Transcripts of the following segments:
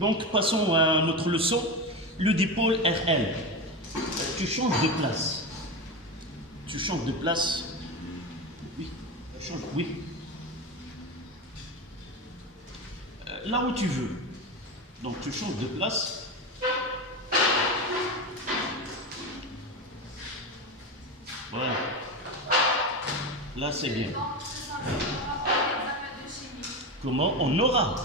Donc, passons à notre leçon, le dipôle RL. Tu changes de place. Tu changes de place. Oui, change, oui. Là où tu veux. Donc, tu changes de place. Voilà. Là, c'est bien. Comment on aura,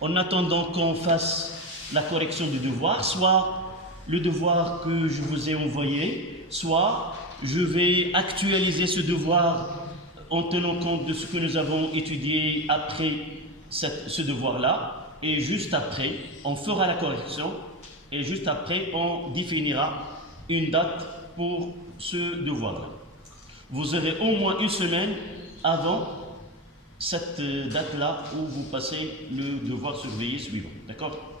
en attendant qu'on fasse la correction du devoir, soit le devoir que je vous ai envoyé, soit je vais actualiser ce devoir en tenant compte de ce que nous avons étudié après ce devoir-là, et juste après, on fera la correction, et juste après, on définira une date pour ce devoir-là. Vous aurez au moins une semaine avant cette date-là où vous passez le devoir surveillé suivant. D'accord?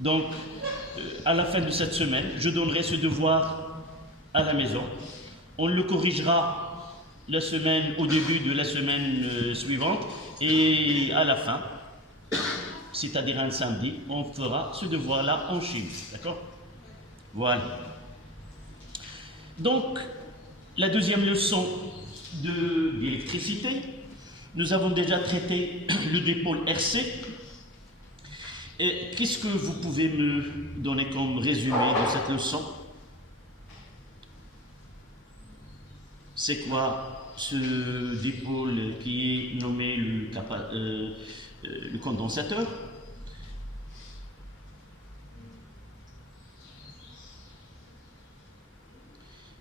Donc, à la fin de cette semaine, je donnerai ce devoir à la maison. On le corrigera la semaine, au début de la semaine suivante, et à la fin, c'est-à-dire un samedi, on fera ce devoir-là en chimie. D'accord? Voilà. Donc, la deuxième leçon d'électricité, nous avons déjà traité le dipôle RC. Et qu'est-ce que vous pouvez me donner comme résumé de cette leçon? C'est quoi ce dipôle qui est nommé le condensateur?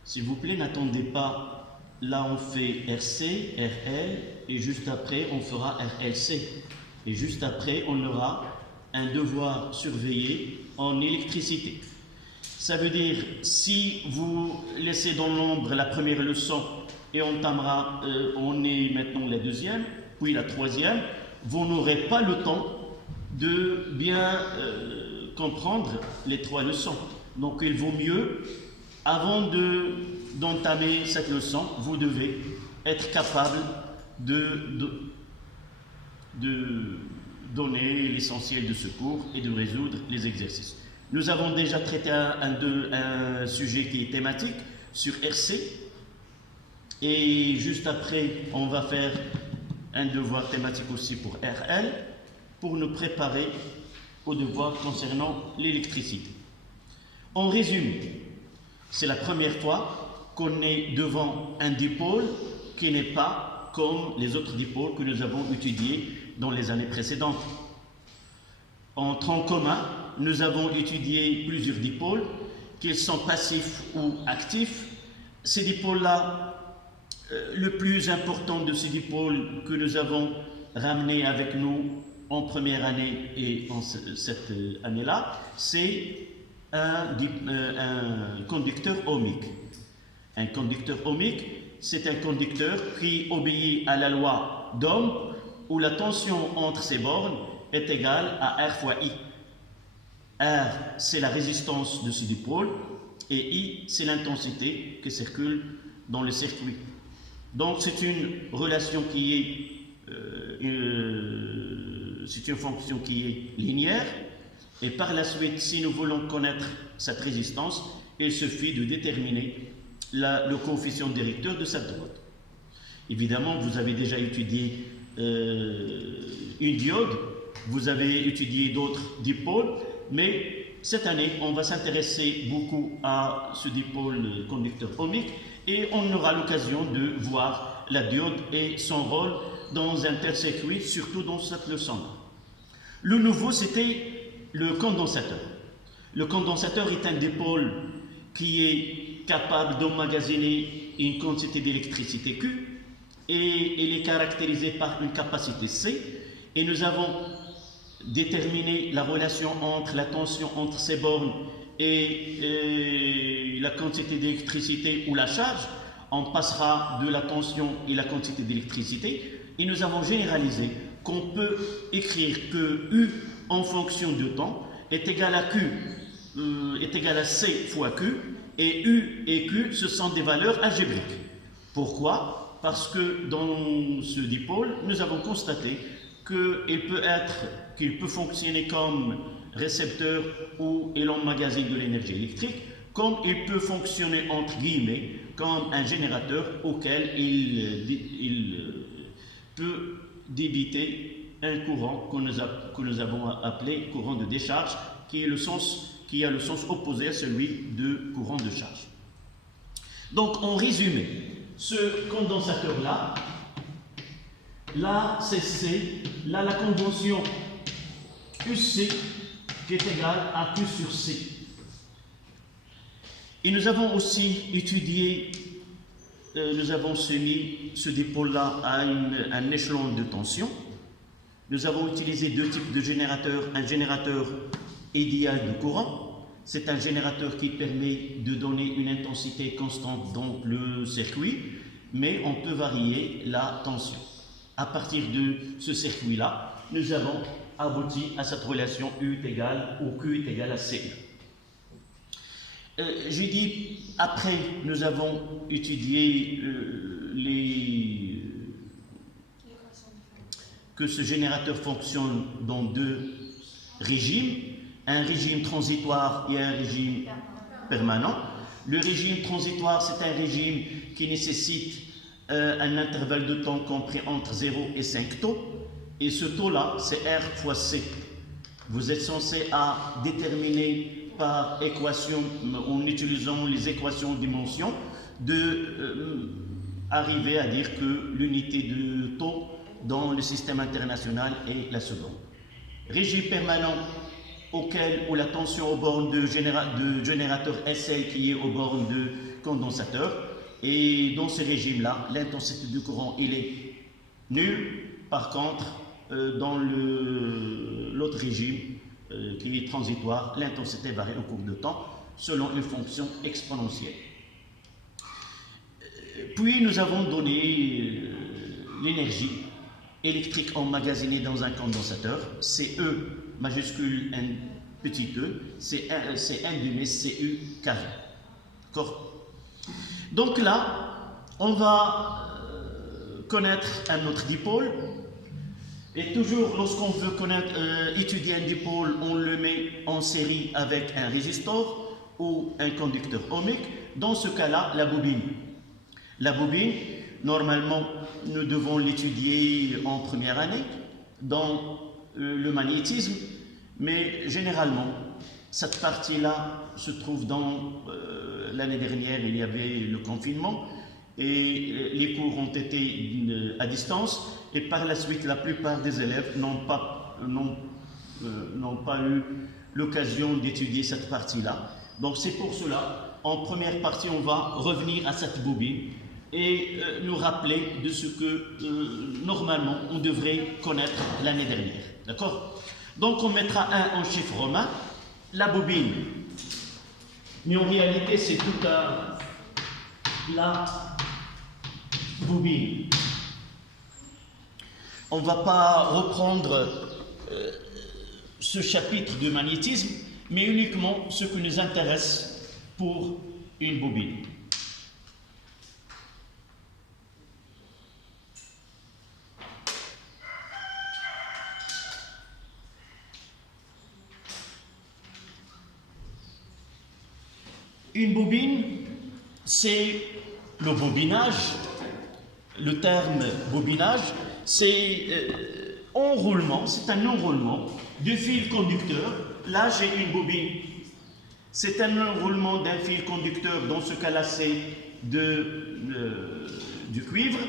S'il vous plaît, n'attendez pas. Là, on fait RC, RL, et juste après, on fera RLC. Et juste après, on aura un devoir surveillé en électricité. Ça veut dire, si vous laissez dans l'ombre la première leçon et on est maintenant la deuxième, puis la troisième, vous n'aurez pas le temps de bien comprendre les trois leçons. Donc, il vaut mieux, avant d'entamer cette leçon, vous devez être capable de donner l'essentiel de ce cours et de résoudre les exercices. Nous avons déjà traité un sujet qui est thématique sur RC, et juste après, on va faire un devoir thématique aussi pour RL, pour nous préparer au devoir concernant l'électricité. En résumé, c'est la première fois qu'on est devant un dipôle qui n'est pas comme les autres dipôles que nous avons étudiés dans les années précédentes. En tronc commun, nous avons étudié plusieurs dipôles, qu'ils sont passifs ou actifs. Ces dipôles-là, le plus important de ces dipôles que nous avons ramené avec nous en première année et en cette année-là, c'est un conducteur ohmique. Un conducteur ohmique, c'est un conducteur qui obéit à la loi d'Ohm, où la tension entre ces bornes est égale à R fois I. R, c'est la résistance de ce dipôle, et I, c'est l'intensité qui circule dans le circuit. Donc, c'est une relation qui est, c'est une fonction qui est linéaire, et par la suite, si nous voulons connaître cette résistance, il suffit de déterminer le coefficient directeur de cette droite. Évidemment, vous avez déjà étudié une diode, vous avez étudié d'autres dipôles, mais cette année, on va s'intéresser beaucoup à ce dipôle conducteur ohmique, et on aura l'occasion de voir la diode et son rôle dans un tel circuit, surtout dans cette leçon. Le nouveau, c'était le condensateur. Le condensateur est un dipôle qui est capable d'emmagasiner une quantité d'électricité Q, et il est caractérisé par une capacité C, et nous avons déterminé la relation entre la tension entre ces bornes et la quantité d'électricité ou la charge. On passera de la tension et la quantité d'électricité, et nous avons généralisé qu'on peut écrire que U en fonction du temps est égal à Q, est égal à C fois Q, et U et Q, ce sont des valeurs algébriques. Pourquoi? Parce que dans ce dipôle, nous avons constaté qu'il peut fonctionner comme récepteur où il emmagasine de l'énergie électrique, comme il peut fonctionner entre guillemets comme un générateur auquel il peut débiter un courant que nous avons appelé courant de décharge, qui a le sens opposé à celui de courant de charge. Donc en résumé, ce condensateur-là, là c'est C, là la convention UC qui est égale à Q sur C. Et nous avons aussi étudié, nous avons soumis ce dipôle-là à un échelon de tension. Nous avons utilisé deux types de générateurs, un générateur idéal de courant. C'est un générateur qui permet de donner une intensité constante dans le circuit, mais on peut varier la tension. À partir de ce circuit-là, nous avons abouti à cette relation U est égale ou Q est égal à C. J'ai dit, après, nous avons étudié que ce générateur fonctionne dans deux régimes, un régime transitoire et un régime permanent. Le régime transitoire, c'est un régime qui nécessite un intervalle de temps compris entre 0 et 5 taux, et ce taux-là, c'est R fois C. Vous êtes censé à déterminer par équation, en utilisant les équations de dimension, arriver à dire que l'unité de taux dans le système international est la seconde. Régime permanent où la tension aux bornes de générateur SL qui est aux bornes de condensateur, et dans ce régime-là, l'intensité du courant il est nulle. Par contre, dans l'autre régime qui est transitoire, l'intensité varie au cours de temps selon une fonction exponentielle. Puis nous avons donné l'énergie électrique emmagasinée dans un condensateur, c'est E majuscule N petit e, c'est N du c'est U carré. D'accord? Donc là, on va connaître un autre dipôle. Et toujours, lorsqu'on veut étudier un dipôle, on le met en série avec un résistor ou un conducteur ohmique. Dans ce cas-là, la bobine. La bobine, normalement, nous devons l'étudier en première année dans le magnétisme, mais généralement, cette partie-là se trouve dans l'année dernière, il y avait le confinement et les cours ont été à distance. Et par la suite, la plupart des élèves n'ont pas eu l'occasion d'étudier cette partie-là. Donc c'est pour cela, en première partie, on va revenir à cette bobine et nous rappeler de ce que normalement on devrait connaître l'année dernière. D'accord? Donc on mettra 1 en chiffre romain, la bobine. Mais en réalité, c'est toute la bobine. On ne va pas reprendre ce chapitre de magnétisme, mais uniquement ce qui nous intéresse pour une bobine. Une bobine, c'est le bobinage. Le terme bobinage, c'est enroulement, c'est un enroulement de fil conducteur. Là, j'ai une bobine. C'est un enroulement d'un fil conducteur, dans ce cas-là, c'est du cuivre,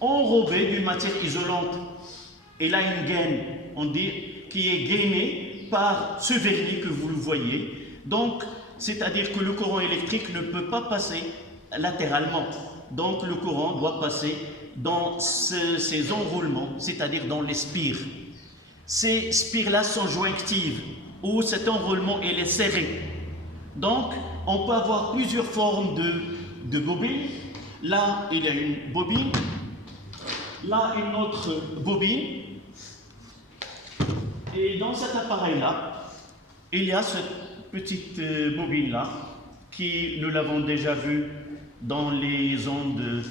enrobé d'une matière isolante. Et là, une gaine, on dit, qui est gainée par ce vernis que vous le voyez. Donc, c'est-à-dire que le courant électrique ne peut pas passer latéralement. Donc, le courant doit passer dans ces enroulements, c'est-à-dire dans les spires. Ces spires-là sont jointives, où cet enroulement il est serré. Donc, on peut avoir plusieurs formes de bobines. Là, il y a une bobine. Là, une autre bobine. Et dans cet appareil-là, il y a cette petite bobine-là, qui, nous l'avons déjà vu dans les ondes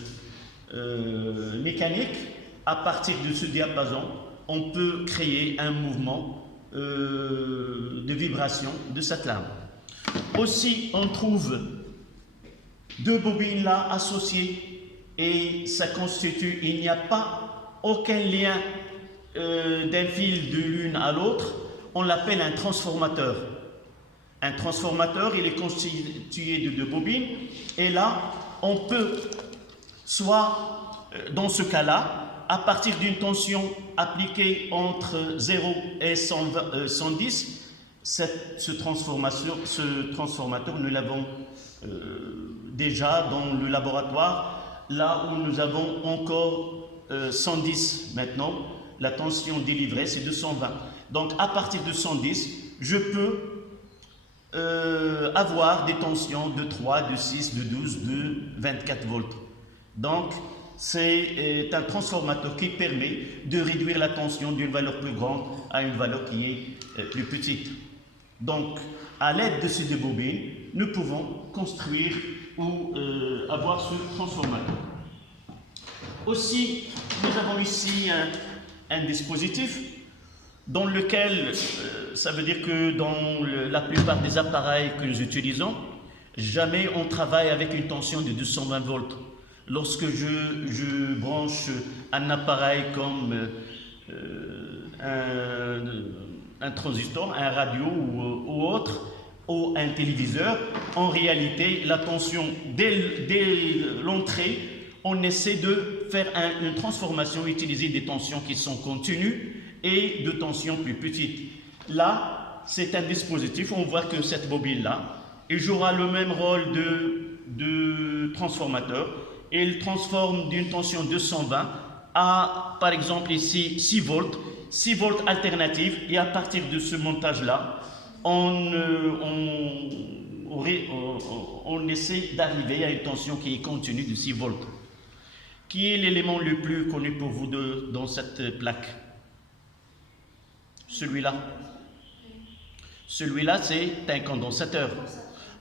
mécaniques. À partir de ce diapason, on peut créer un mouvement de vibration de cette lame. Aussi, on trouve deux bobines là associées et ça constitue, il n'y a pas aucun lien d'un fil de l'une à l'autre. On l'appelle un transformateur. Un transformateur, il est constitué de deux bobines et là, on peut soit, dans ce cas-là, à partir d'une tension appliquée entre 0 et 110, ce transformateur, nous l'avons déjà dans le laboratoire, là où nous avons encore 110 maintenant, la tension délivrée c'est de 120. Donc à partir de 110, je peux avoir des tensions de 3, de 6, de 12, de 24 volts. Donc c'est un transformateur qui permet de réduire la tension d'une valeur plus grande à une valeur qui est plus petite. Donc, à l'aide de ces deux bobines, nous pouvons construire ou avoir ce transformateur. Aussi, nous avons ici un dispositif dans lequel, ça veut dire que dans la plupart des appareils que nous utilisons, jamais on travaille avec une tension de 220 volts. Lorsque je branche un appareil comme un transistor, un radio ou autre, ou un téléviseur, en réalité, la tension, dès l'entrée, on essaie de faire une transformation, utiliser des tensions qui sont continues et de tensions plus petites. Là, c'est un dispositif, on voit que cette bobine-là, il jouera le même rôle de transformateur. Il transforme d'une tension de 120 à, par exemple ici, 6 volts alternative, et à partir de ce montage-là, on essaie d'arriver à une tension qui est continue de 6 volts. Qui est l'élément le plus connu pour vous dans cette plaque? Celui-là. Celui-là, c'est un condensateur.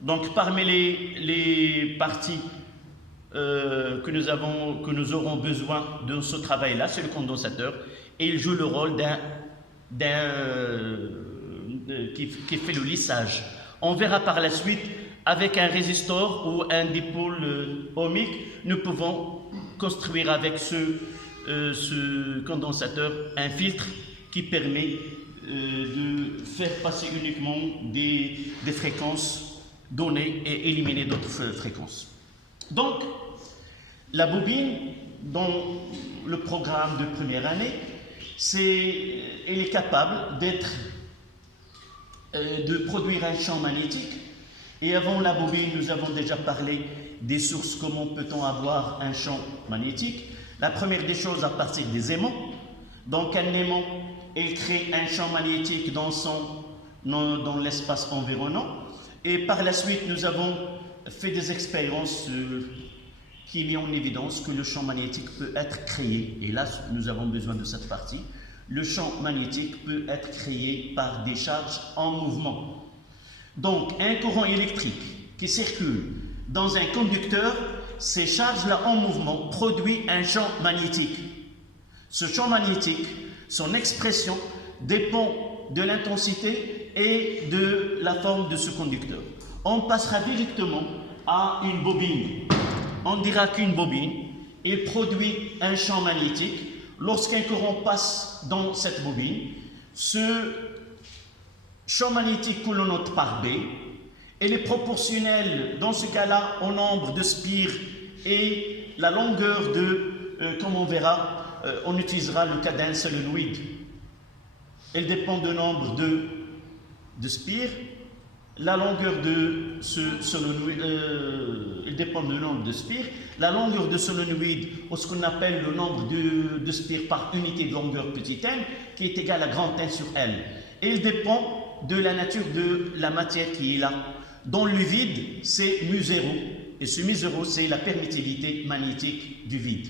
Donc, parmi les parties que nous aurons besoin de ce travail-là, c'est le condensateur, et il joue le rôle qui fait le lissage. On verra par la suite, avec un résistor ou un dipôle ohmique, nous pouvons construire avec ce condensateur un filtre qui permet de faire passer uniquement des fréquences données et éliminer d'autres fréquences. Donc, la bobine, dans le programme de première année, elle est capable de produire un champ magnétique. Et avant la bobine, nous avons déjà parlé des sources, comment peut-on avoir un champ magnétique. La première des choses, à partir des aimants. Donc un aimant, il crée un champ magnétique dans l'espace environnant. Et par la suite, nous avons fait des expériences qui met en évidence que le champ magnétique peut être créé. Et là, nous avons besoin de cette partie. Le champ magnétique peut être créé par des charges en mouvement. Donc, un courant électrique qui circule dans un conducteur, ces charges-là en mouvement produisent un champ magnétique. Ce champ magnétique, son expression dépend de l'intensité et de la forme de ce conducteur. On passera directement à une bobine. On dira qu'une bobine, elle produit un champ magnétique. Lorsqu'un courant passe dans cette bobine, ce champ magnétique que l'on note par B, elle est proportionnelle dans ce cas-là au nombre de spires et la longueur comme on verra, on utilisera le cas d'un solénoïde. Elle dépend du nombre de spires. La longueur de ce solénoïde, il dépend du nombre de spires. La longueur de solénoïde, ou ce qu'on appelle le nombre de spires par unité de longueur petit n, qui est égal à grand N sur L. Et il dépend de la nature de la matière qui est là. Dans le vide, c'est μ0. Et ce μ0, c'est la permittivité magnétique du vide.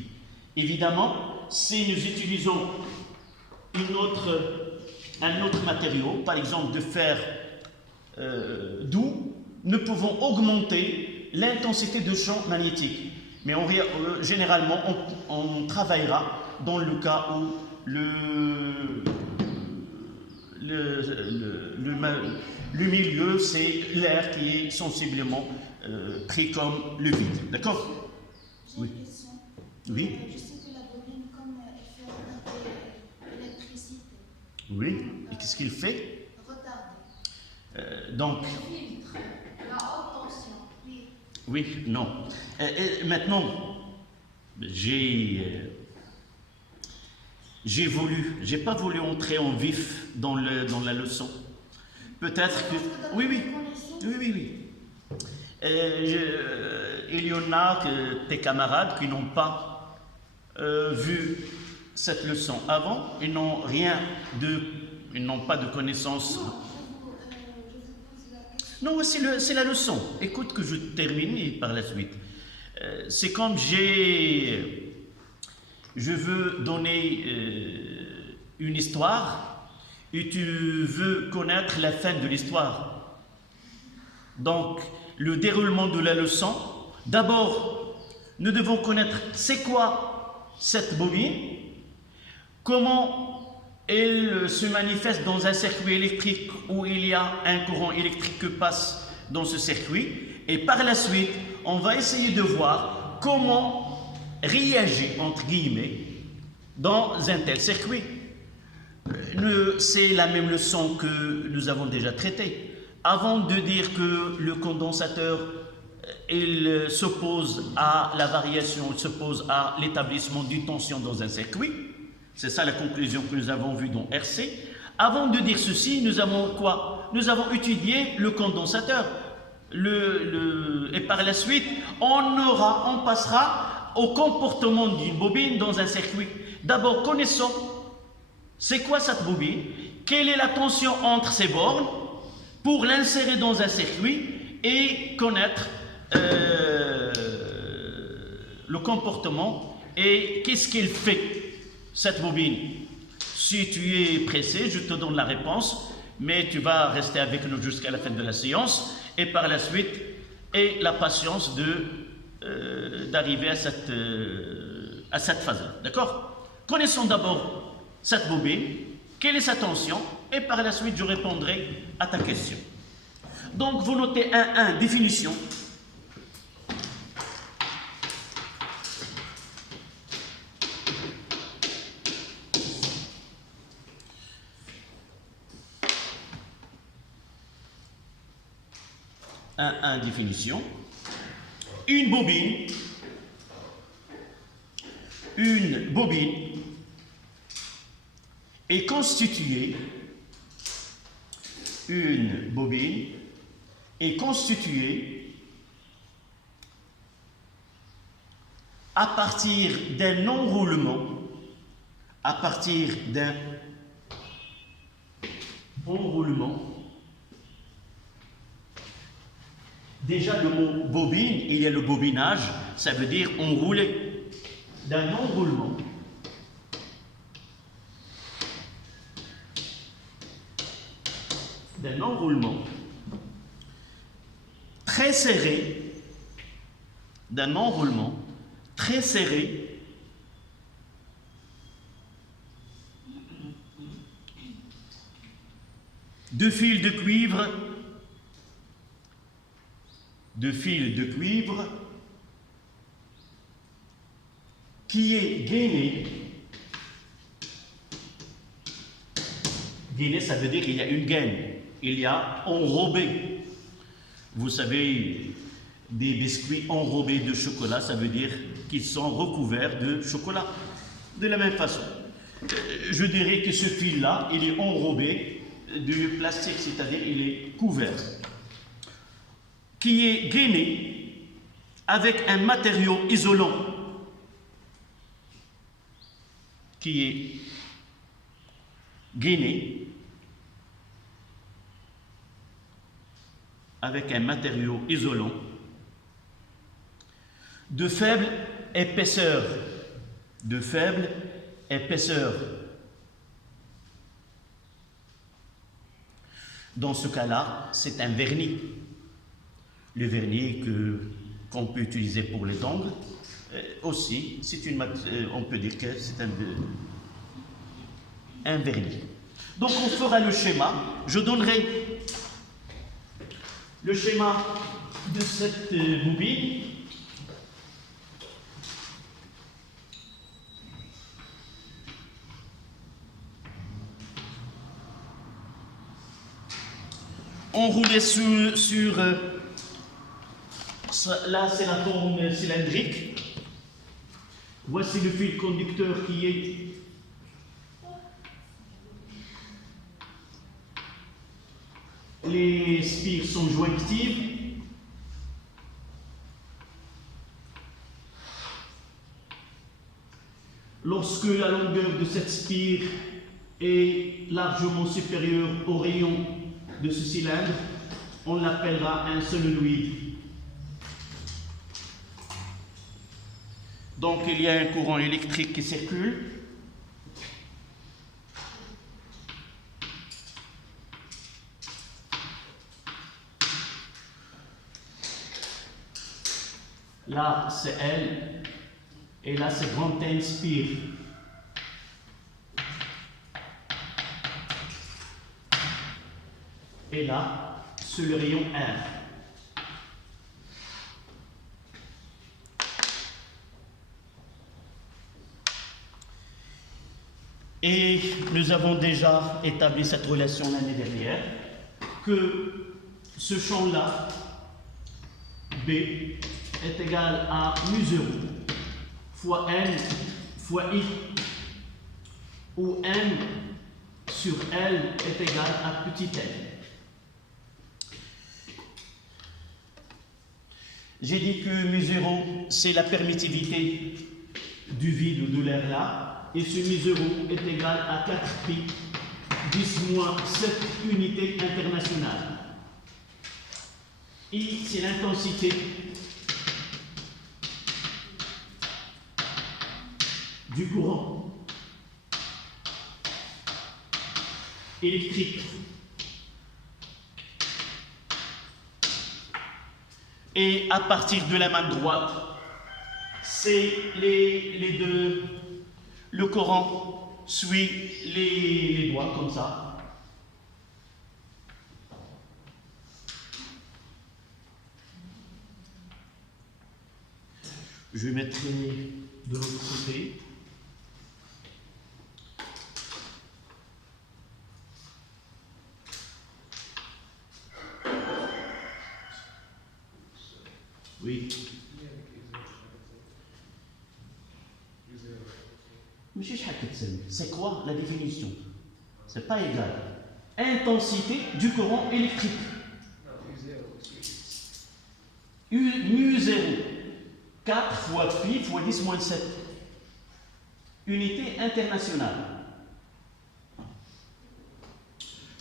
Évidemment, si nous utilisons un autre matériau, par exemple de fer doux, nous pouvons augmenter l'intensité de champ magnétique. Mais généralement, on travaillera dans le cas où le, le milieu, c'est l'air qui est sensiblement pris comme le vide. D'accord? J'ai Oui. une question. Oui. Je sais que la bobine, comme elle fait retarder l'électricité, Oui. Et qu'est-ce qu'il fait? retarder. Donc, Le filtre, la haute tension. Oui. oui, non. Et maintenant, j'ai j'ai pas voulu entrer en vif dans la leçon. Peut-être que... Oui, oui, oui, oui, oui. Il y en a tes camarades qui n'ont pas vu cette leçon avant, ils n'ont ils n'ont pas de connaissances. Non, je vous pose la question. Non, c'est la leçon. Écoute que je termine et par la suite. C'est comme je veux donner une histoire et tu veux connaître la fin de l'histoire. Donc, le déroulement de la leçon, d'abord, nous devons connaître c'est quoi cette bobine, comment elle se manifeste dans un circuit électrique où il y a un courant électrique qui passe dans ce circuit, et par la suite, on va essayer de voir comment réagir, entre guillemets, dans un tel circuit. C'est la même leçon que nous avons déjà traitée. Avant de dire que le condensateur, il s'oppose à la variation, il s'oppose à l'établissement d'une tension dans un circuit, c'est ça la conclusion que nous avons vue dans RC. Avant de dire ceci, nous avons quoi? Nous avons étudié le condensateur. Et par la suite, on passera au comportement d'une bobine dans un circuit. D'abord, connaissons c'est quoi cette bobine, quelle est la tension entre ces bornes pour l'insérer dans un circuit et connaître le comportement et qu'est-ce qu'elle fait, cette bobine. Si tu es pressé, je te donne la réponse, mais tu vas rester avec nous jusqu'à la fin de la séance et par la suite, et la patience d'arriver à cette phase. D'accord? Connaissons d'abord cette bobine, quelle est sa tension, et par la suite, je répondrai à ta question. Donc, vous notez 1.1, définition. Définition. Une bobine est constituée, une bobine est constituée à partir d'un enroulement, Déjà le mot bobine, il y a le bobinage, ça veut dire enrouler, d'un enroulement. D'un enroulement très serré, de fils de cuivre, qui est gainé. Gainé, ça veut dire qu'il y a une gaine. Il y a enrobé. Vous savez, des biscuits enrobés de chocolat, ça veut dire qu'ils sont recouverts de chocolat. De la même façon, je dirais que ce fil-là, il est enrobé de plastique, c'est-à-dire il est couvert, qui est gainé avec un matériau isolant, qui est gainé avec un matériau isolant de faible épaisseur. Dans ce cas-là, c'est un vernis. Le vernis qu'on peut utiliser pour les ongles, aussi, on peut dire que c'est un un vernis. Donc on fera le schéma. Je donnerai le schéma de cette bobine. Enroulé sur là c'est la forme cylindrique. Voici le fil conducteur qui est les spires sont jointives. Lorsque la longueur de cette spire est largement supérieure au rayon de ce cylindre, on l'appellera un solénoïde. Donc il y a un courant électrique qui circule. Là c'est L et là c'est grand N spire. Et là, c'est le rayon R. Et nous avons déjà établi cette relation l'année dernière, que ce champ-là, B, est égal à mu0 fois N fois I, où M sur L est égal à petit n. J'ai dit que mu0, c'est la permittivité du vide ou de l'air là, et ce mu0 est égal à 4pi 10 moins 7 unités internationales. I, c'est l'intensité du courant électrique. Et à partir de la main droite, c'est les deux, le courant suit les doigts comme ça. Je mettrai de l'autre côté. Oui. C'est quoi la définition? C'est pas égal. Intensité du courant électrique. mu0, 4 fois pi fois 10 moins 7. Unité internationale.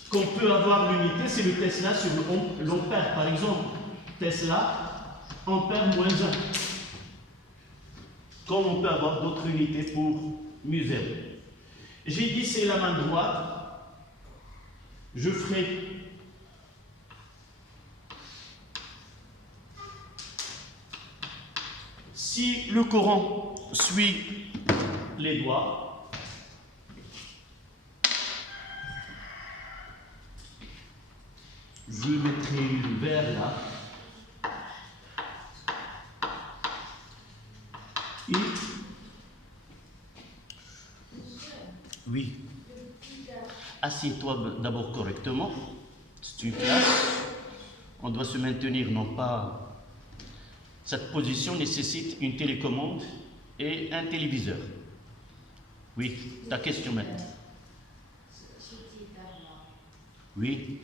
Qu'on peut avoir l'unité, c'est le Tesla sur l'ampère. Par exemple, Tesla, ampère moins 1. Comme on peut avoir d'autres unités pour mu0. J'ai dit c'est la main droite. Je ferai si le courant suit les doigts, je mettrai le verre là. Et oui, assieds-toi d'abord correctement. C'est une classe. On doit se maintenir, non pas. Cette position nécessite une télécommande et un téléviseur. Oui, ta question maintenant. Oui.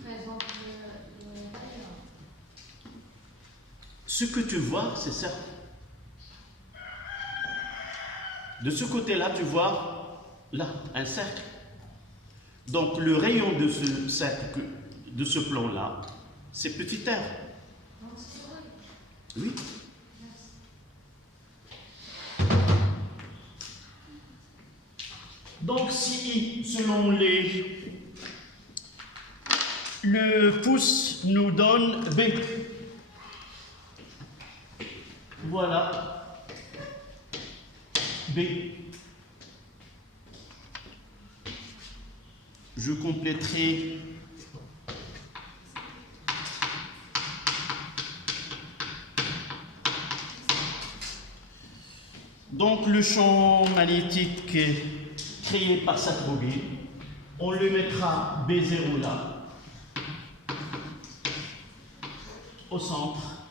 Ce que tu vois, c'est ça. De ce côté-là, tu vois, là, un cercle. Donc, le rayon de ce cercle, de ce plan-là, c'est petit r. Oui. Donc, si, selon le pouce nous donne B. Voilà. B. je compléterai donc le champ magnétique créé par cette bobine. On le mettra B0 là, au centre.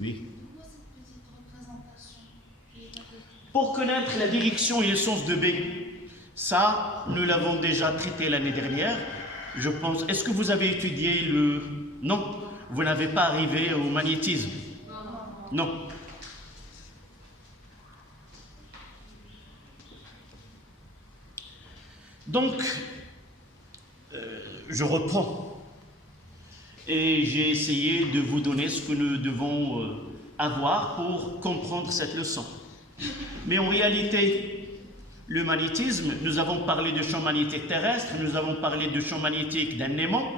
Oui. Pourquoi cette petite représentation qui est à côté? Pour connaître la direction et le sens de B, ça, nous l'avons déjà traité l'année dernière. Je pense. Est-ce que vous avez étudié le... Non, vous n'avez pas arrivé au magnétisme. Non. Donc, je reprends. Et j'ai essayé de vous donner ce que nous devons avoir pour comprendre cette leçon. Mais en réalité, le magnétisme, nous avons parlé de champ magnétique terrestre, nous avons parlé de champ magnétique d'un aimant,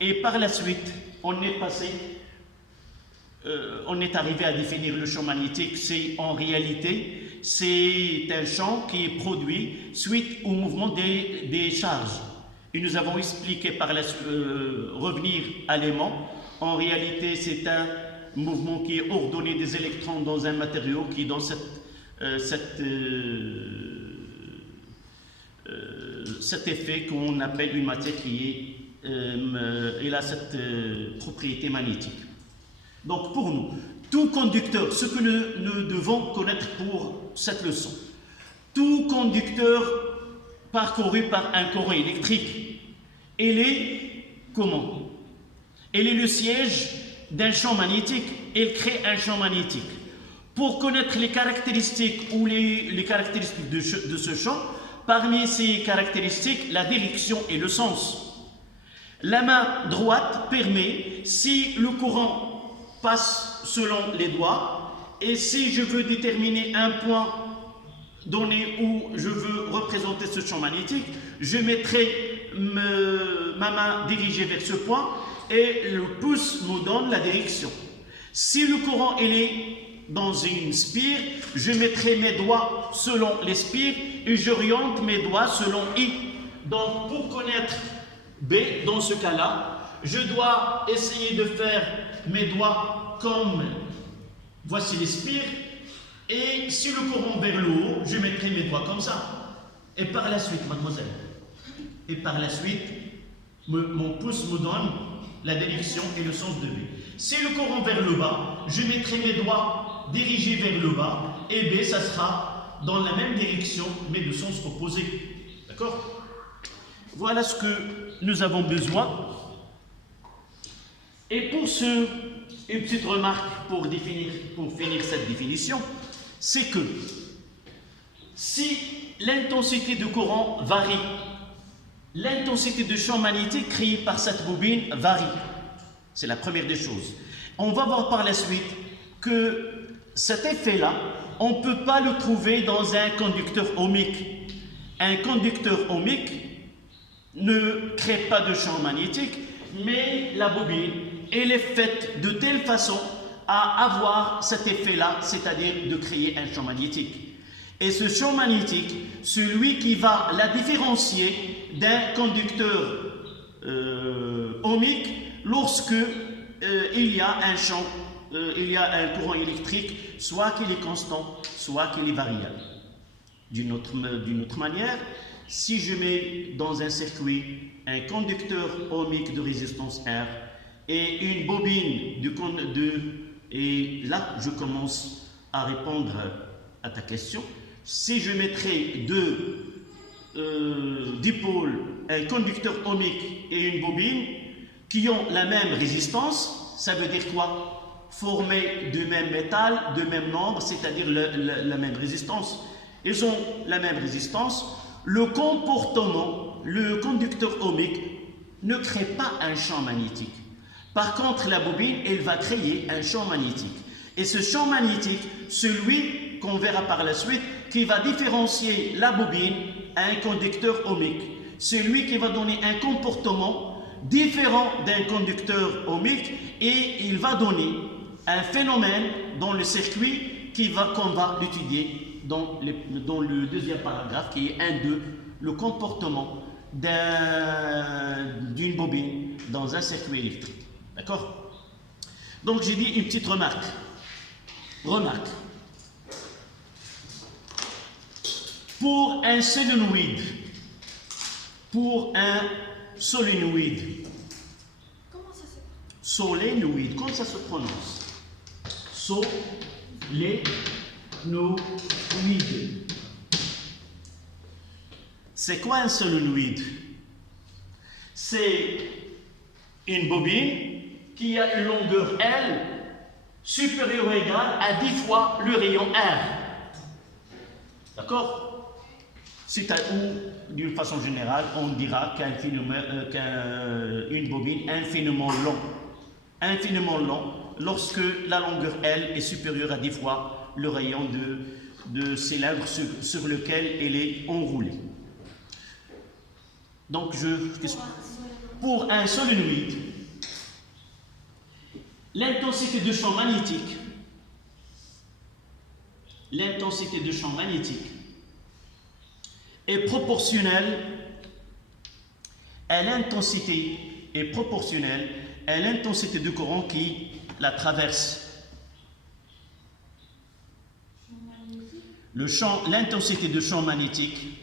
et par la suite, on est arrivé à définir le champ magnétique. C'est en réalité, c'est un champ qui est produit suite au mouvement des charges. Et nous avons expliqué par la suite, revenir à l'aimant. En réalité, c'est un mouvement qui est ordonné des électrons dans un matériau qui est dans cet effet qu'on appelle une matière qui elle a cette propriété magnétique. Donc pour nous, tout conducteur, ce que nous devons connaître pour cette leçon, tout conducteur parcouru par un courant électrique, elle est comment? Elle est le siège d'un champ magnétique, elle crée un champ magnétique. Pour connaître les caractéristiques ou les caractéristiques de ce champ, parmi ces caractéristiques, la direction et le sens. La main droite permet, si le courant passe selon les doigts, et si je veux déterminer un point donné où je veux représenter ce champ magnétique, je mettrai ma main dirigée vers ce point et le pouce me donne la direction. Si le courant il est dans une spire, je mettrai mes doigts selon les spires et j'oriente mes doigts selon I. Donc pour connaître B, dans ce cas-là, je dois essayer de faire mes doigts comme voici les spires. Et si le courant vers le haut, je mettrai mes doigts comme ça. Et par la suite, mademoiselle, et par la suite, mon pouce me donne la direction et le sens de B. Si le courant vers le bas, je mettrai mes doigts dirigés vers le bas, et B, ça sera dans la même direction, mais de sens opposé. D'accord? Voilà ce que nous avons besoin. Et pour une petite remarque pour finir cette définition, c'est que si l'intensité de courant varie, l'intensité de champ magnétique créé par cette bobine varie. C'est la première des choses. On va voir par la suite que cet effet-là, on ne peut pas le trouver dans un conducteur ohmique. Un conducteur ohmique ne crée pas de champ magnétique, mais la bobine, elle est faite de telle façon à avoir cet effet-là, c'est-à-dire de créer un champ magnétique. Et ce champ magnétique, celui qui va la différencier d'un conducteur ohmique lorsque il y a un champ, il y a un courant électrique, soit qu'il est constant, soit qu'il est variable. D'une autre manière, si je mets dans un circuit un conducteur ohmique de résistance R et une bobine et là je commence à répondre à ta question. Si je mettrais deux dipôles, un conducteur ohmique et une bobine qui ont la même résistance, ça veut dire quoi? Formés du même métal, de même nombre, c'est-à-dire la même résistance. Ils ont la même résistance. Le comportement, le conducteur ohmique ne crée pas un champ magnétique. Par contre, la bobine, elle va créer un champ magnétique. Et ce champ magnétique, celui qu'on verra par la suite, qui va différencier la bobine à un conducteur ohmique. Celui qui va donner un comportement différent d'un conducteur ohmique et il va donner un phénomène dans le circuit qu'on va l'étudier dans le deuxième paragraphe qui est 1.2, le comportement d'une bobine dans un circuit électrique. D'accord? Donc j'ai dit une petite remarque. Remarque. Pour un solénoïde, Comment ça s'appelle? solénoïde, comment ça se prononce? Solénoïde. C'est quoi un solénoïde? C'est une bobine qui a une longueur L supérieure ou égale à 10 fois le rayon R. D'accord? Ou d'une façon générale, on dira qu'une bobine infiniment long, lorsque la longueur L est supérieure à 10 fois le rayon de cylindre sur lequel elle est enroulée. Donc, pour un solénoïde, l'intensité de champ magnétique est proportionnelle à l'intensité de courant qui la traverse. L'intensité de champ magnétique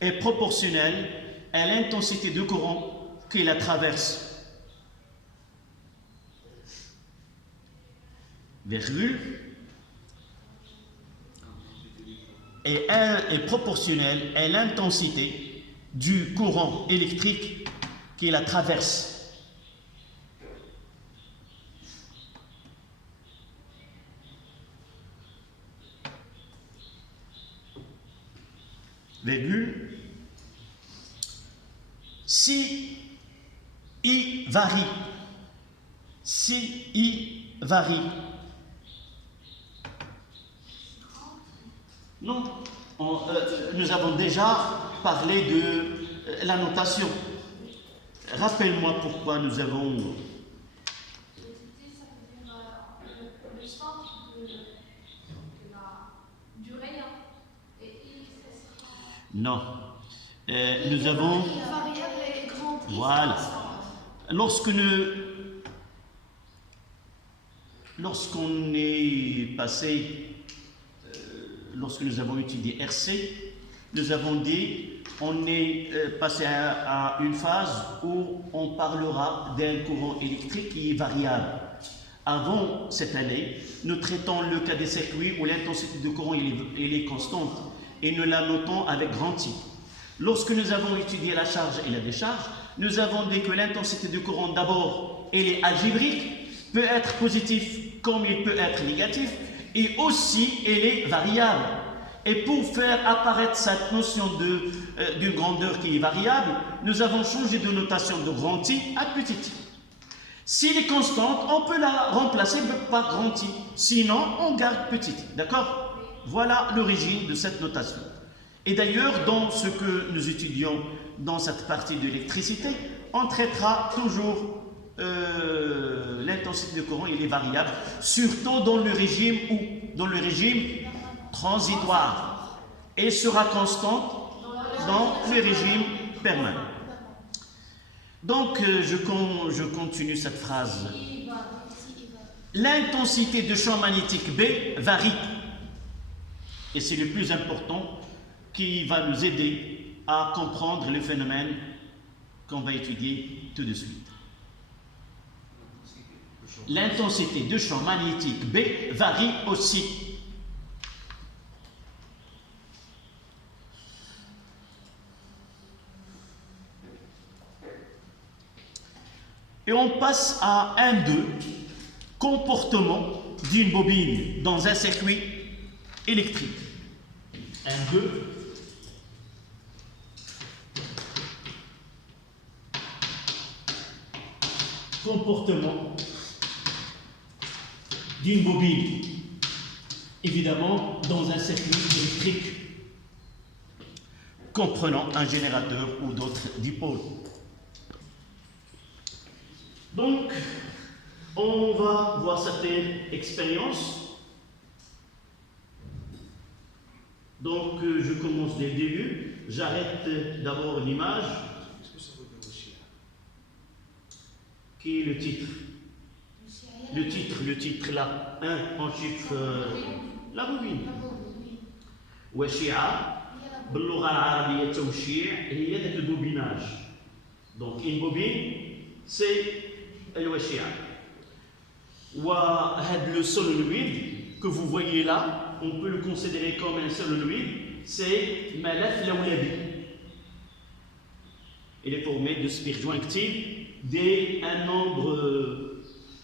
est proportionnelle à l'intensité de courant qui la traverse. Virgule. Est proportionnelle à l'intensité du courant électrique qui la traverse. Virgule. Si I varie, non, nous avons déjà parlé de la notation. Rappelle-moi pourquoi nous avons... Le centre du rayon. Non. Nous avons... Variable et grande. Voilà. Lorsqu'on est passé... Lorsque nous avons étudié RC, nous avons dit on est passé à une phase où on parlera d'un courant électrique qui est variable. Avant cette année, nous traitons le cas des circuits où l'intensité de courant elle est constante et nous la notons avec grand I. Lorsque nous avons étudié la charge et la décharge, nous avons dit que l'intensité de courant d'abord elle est algébrique, peut être positif comme il peut être négatif, et aussi elle est variable. Et pour faire apparaître cette notion d'une grandeur qui est variable, nous avons changé de notation de grand I à petit i. S'il est constante, on peut la remplacer par grand I. Sinon, on garde petit i. D'accord? Voilà l'origine de cette notation. Et d'ailleurs, dans ce que nous étudions dans cette partie de l'électricité, on traitera toujours l'intensité de courant, il est variable, surtout dans le régime transitoire, et sera constante dans le régime permanent. Donc, je continue cette phrase. L'intensité de champ magnétique B varie, et c'est le plus important qui va nous aider à comprendre le phénomène qu'on va étudier tout de suite. L'intensité de champ magnétique B varie aussi. Et on passe à 1.2, comportement d'une bobine dans un circuit électrique. 1.2. Comportement d'une bobine, évidemment dans un circuit électrique comprenant un générateur ou d'autres dipôles. Donc, on va voir cette expérience. Donc je commence dès le début. J'arrête d'abord l'image. Est-ce que ça veut dire aussi? Qui est le titre? Le titre là, 1 en chiffre, la bobine. وشيعة باللغة العربية توشيع هي ذاك البوبيناج. Donc une bobine c'est الوشيعة. وهذا le solenoïde que vous voyez là, on peut le considérer comme un solenoïde, c'est ملف لولبي. Il est formé de spires jointives d'un nombre.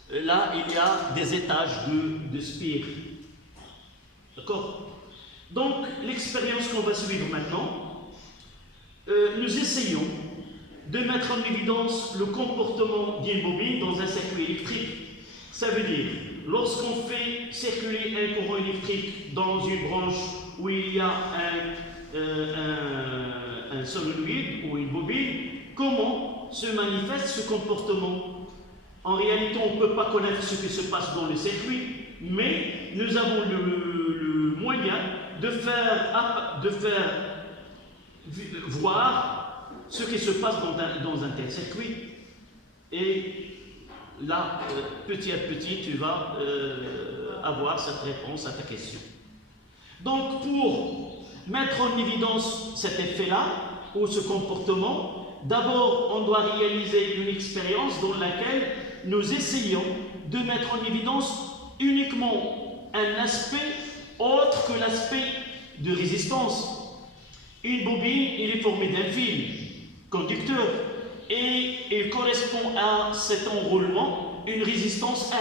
Là, il y a des étages de spires. D'accord? Donc, l'expérience qu'on va suivre maintenant, nous essayons de mettre en évidence le comportement d'une bobine dans un circuit électrique. Ça veut dire, lorsqu'on fait circuler un courant électrique dans une branche où il y a un solenoïde ou une bobine, comment se manifeste ce comportement? En réalité, on ne peut pas connaître ce qui se passe dans le circuit, mais nous avons le moyen de faire voir ce qui se passe dans un tel circuit. Et là, petit à petit, tu vas avoir cette réponse à ta question. Donc, pour mettre en évidence cet effet-là, ou ce comportement, d'abord, on doit réaliser une expérience dans laquelle nous essayons de mettre en évidence uniquement un aspect autre que l'aspect de résistance. Une bobine, il est formé d'un fil conducteur et il correspond à cet enroulement une résistance R.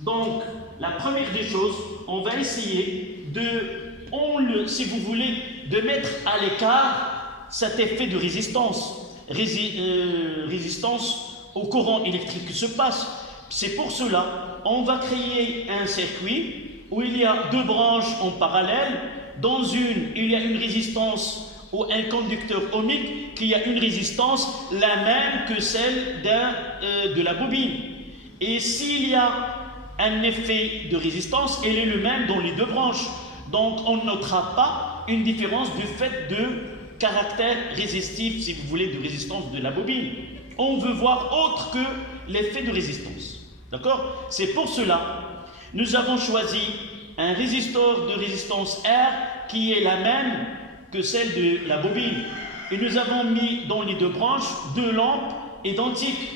Donc, la première des choses, on va essayer si vous voulez, de mettre à l'écart cet effet de résistance au courant électrique qui se passe. C'est pour cela on va créer un circuit où il y a deux branches en parallèle. Dans une, il y a une résistance ou un conducteur ohmique qui a une résistance la même que celle de la bobine. Et s'il y a un effet de résistance, il est le même dans les deux branches. Donc on ne notera pas une différence du fait de caractère résistif, si vous voulez, de résistance de la bobine. On veut voir autre que l'effet de résistance. D'accord? C'est pour cela nous avons choisi un résistor de résistance R qui est la même que celle de la bobine. Et nous avons mis dans les deux branches deux lampes identiques.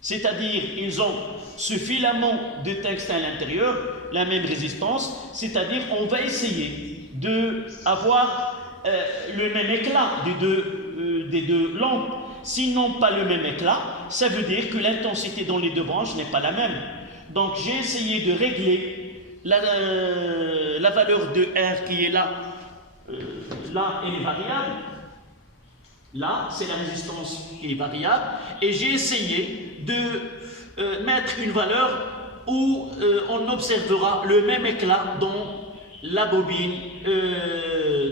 C'est-à-dire, ils ont ce filament de tungstène à l'intérieur, la même résistance, c'est-à-dire on va essayer d'avoir le même éclat des deux lampes. Sinon pas le même éclat, ça veut dire que l'intensité dans les deux branches n'est pas la même. Donc j'ai essayé de régler la valeur de R qui est là, là elle est variable, là c'est la résistance qui est variable, et j'ai essayé de mettre une valeur où on observera le même éclat dans la bobine,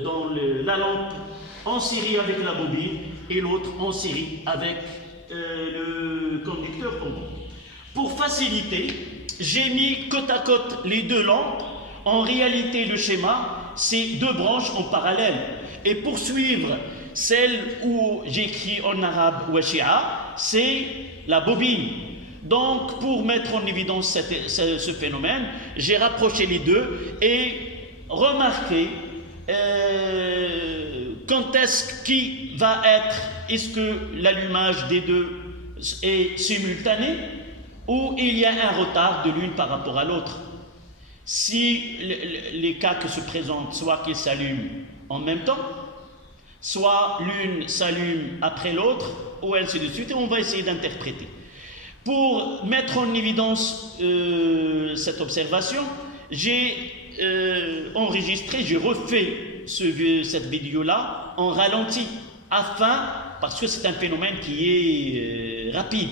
dans la lampe en série avec la bobine et l'autre en série avec le conducteur commun. Pour faciliter, j'ai mis côte à côte les deux lampes. En réalité, le schéma, c'est deux branches en parallèle. Et pour suivre celle où j'écris en arabe Washi'a, c'est la bobine. Donc, pour mettre en évidence ce phénomène, j'ai rapproché les deux et remarqué quand qui va est-ce que l'allumage des deux est simultané ou il y a un retard de l'une par rapport à l'autre. Si les cas que se présentent, soit qu'ils s'allument en même temps, soit l'une s'allume après l'autre, ou ainsi de suite, et on va essayer d'interpréter. Pour mettre en évidence cette observation, j'ai enregistré, j'ai refait cette vidéo-là en ralenti, parce que c'est un phénomène qui est rapide.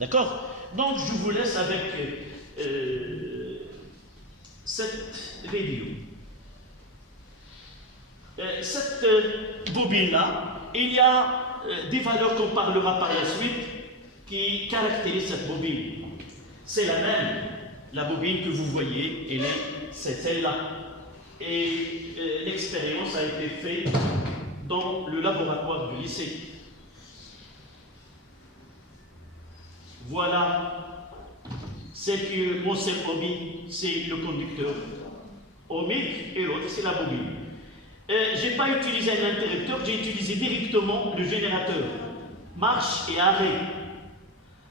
D'accord? Donc je vous laisse avec cette vidéo. Cette bobine-là, il y a des valeurs qu'on parlera par la suite qui caractérisent cette bobine. C'est la même, la bobine que vous voyez, c'est celle-là. Et l'expérience a été faite dans le laboratoire du lycée. Voilà, c'est que mon seul hobby, c'est le conducteur ohmique et l'autre, c'est la bobine. Je n'ai pas utilisé un interrupteur, j'ai utilisé directement le générateur, marche et arrêt,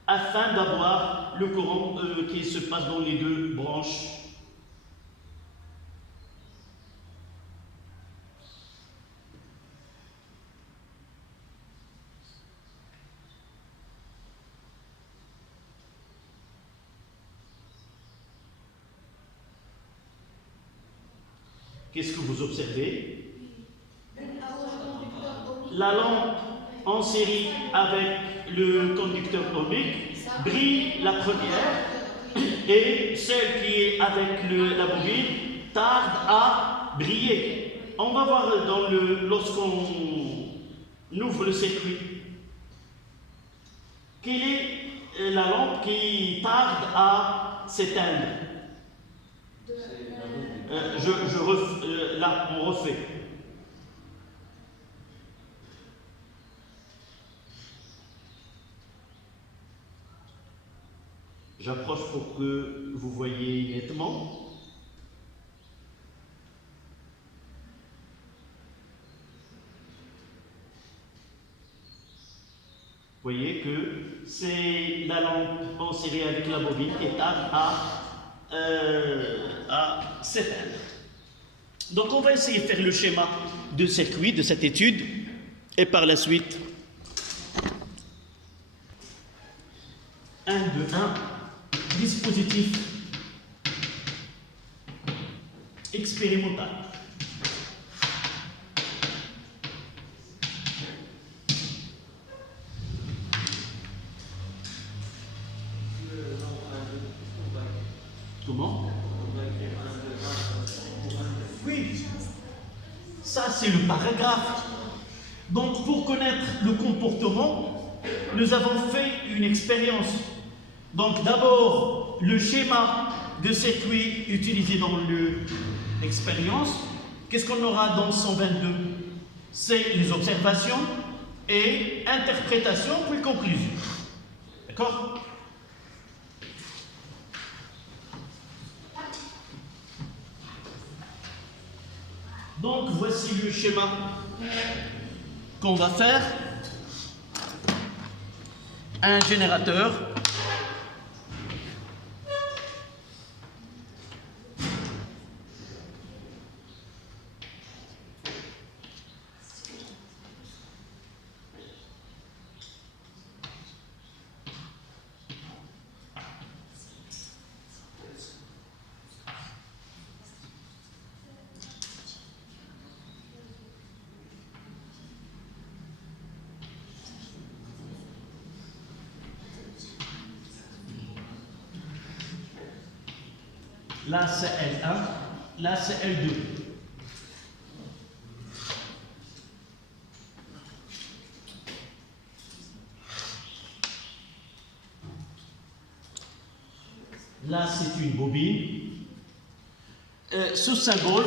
afin d'avoir le courant qui se passe dans les deux branches. Qu'est-ce que vous observez? La lampe en série avec le conducteur ohmique brille la première et celle qui est avec la bobine tarde à briller. On va voir lorsqu'on ouvre le circuit. Quelle est la lampe qui tarde à s'éteindre? Là, on refait. J'approche pour que vous voyez nettement. Vous voyez que c'est la lampe en série avec la bobine qui tarde à s'éteindre. Donc on va essayer de faire le schéma de circuit de cette étude et par la suite 1, 2, 1, dispositif expérimental. Comment? Oui, ça c'est le paragraphe. Donc pour connaître le comportement, nous avons fait une expérience. Donc d'abord le schéma de circuit utilisé dans l'expérience. Qu'est-ce qu'on aura dans 122? C'est les observations et interprétation puis conclusion. D'accord? Donc voici le schéma qu'on va faire. Un générateur. Là c'est L1, là c'est L2. Là c'est une bobine. Ce symbole,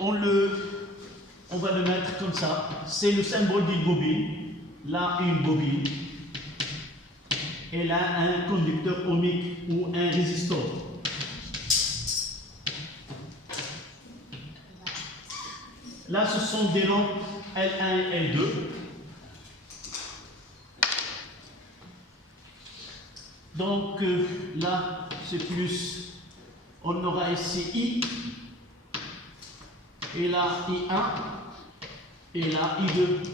on va le mettre comme ça. C'est le symbole d'une bobine. Là une bobine. Et là un conducteur ohmique ou un résistor. Là, ce sont des lampes L1 et L2. Donc là, c'est plus, on aura ici I, et là I1, et là I2.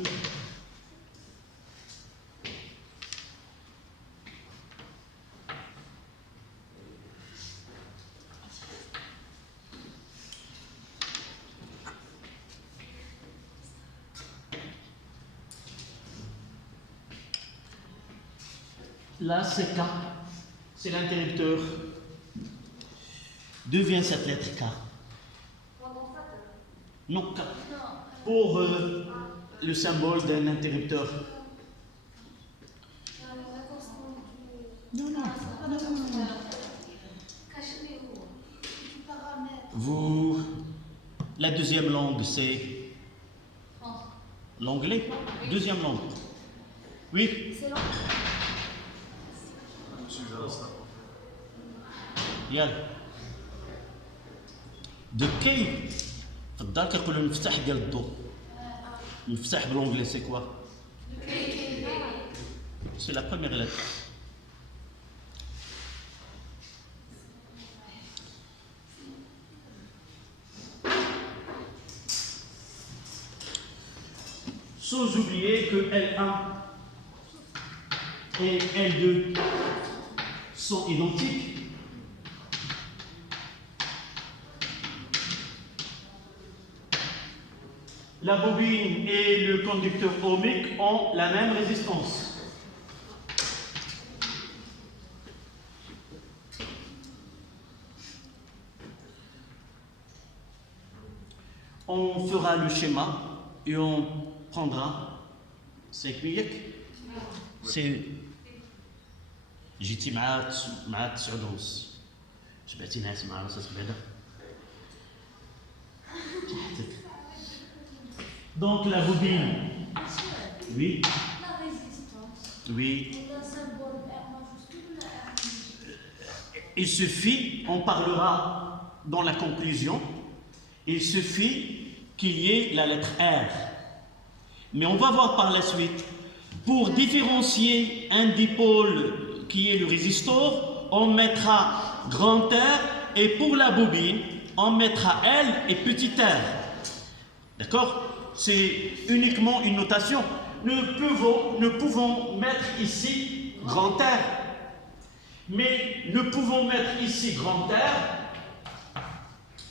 Là, c'est K, c'est l'interrupteur. D'où vient cette lettre K? Non, K. Pour le symbole d'un interrupteur. Non, non. Vous La deuxième langue, c'est l'anglais. Deuxième langue. Oui. C'est long. يلا de كيف في الدار كيقولوا المفتاح ديال الضوء المفتاح بالانجلي سي كوا سي لا بروميير لتر sans oublier que L1 et L2 sont identiques. La bobine et le conducteur ohmique ont la même résistance. On fera le schéma et on prendra 5 minutes. C'est جيتي مع 9:30 شبعتي ناس مع راسك بعدا. Donc la bobine, oui, La résistance. oui, Le symbole R majuscule ou la R minuscule? il suffit, on parlera dans la conclusion, il suffit qu'il y ait la lettre R. Mais on va voir par la suite, pour différencier un dipôle qui est le résistor, on mettra grand R et pour la bobine, on mettra L et petit r. D'accord? C'est uniquement une notation. Nous pouvons mettre ici grand R. Mais nous pouvons mettre ici grand R.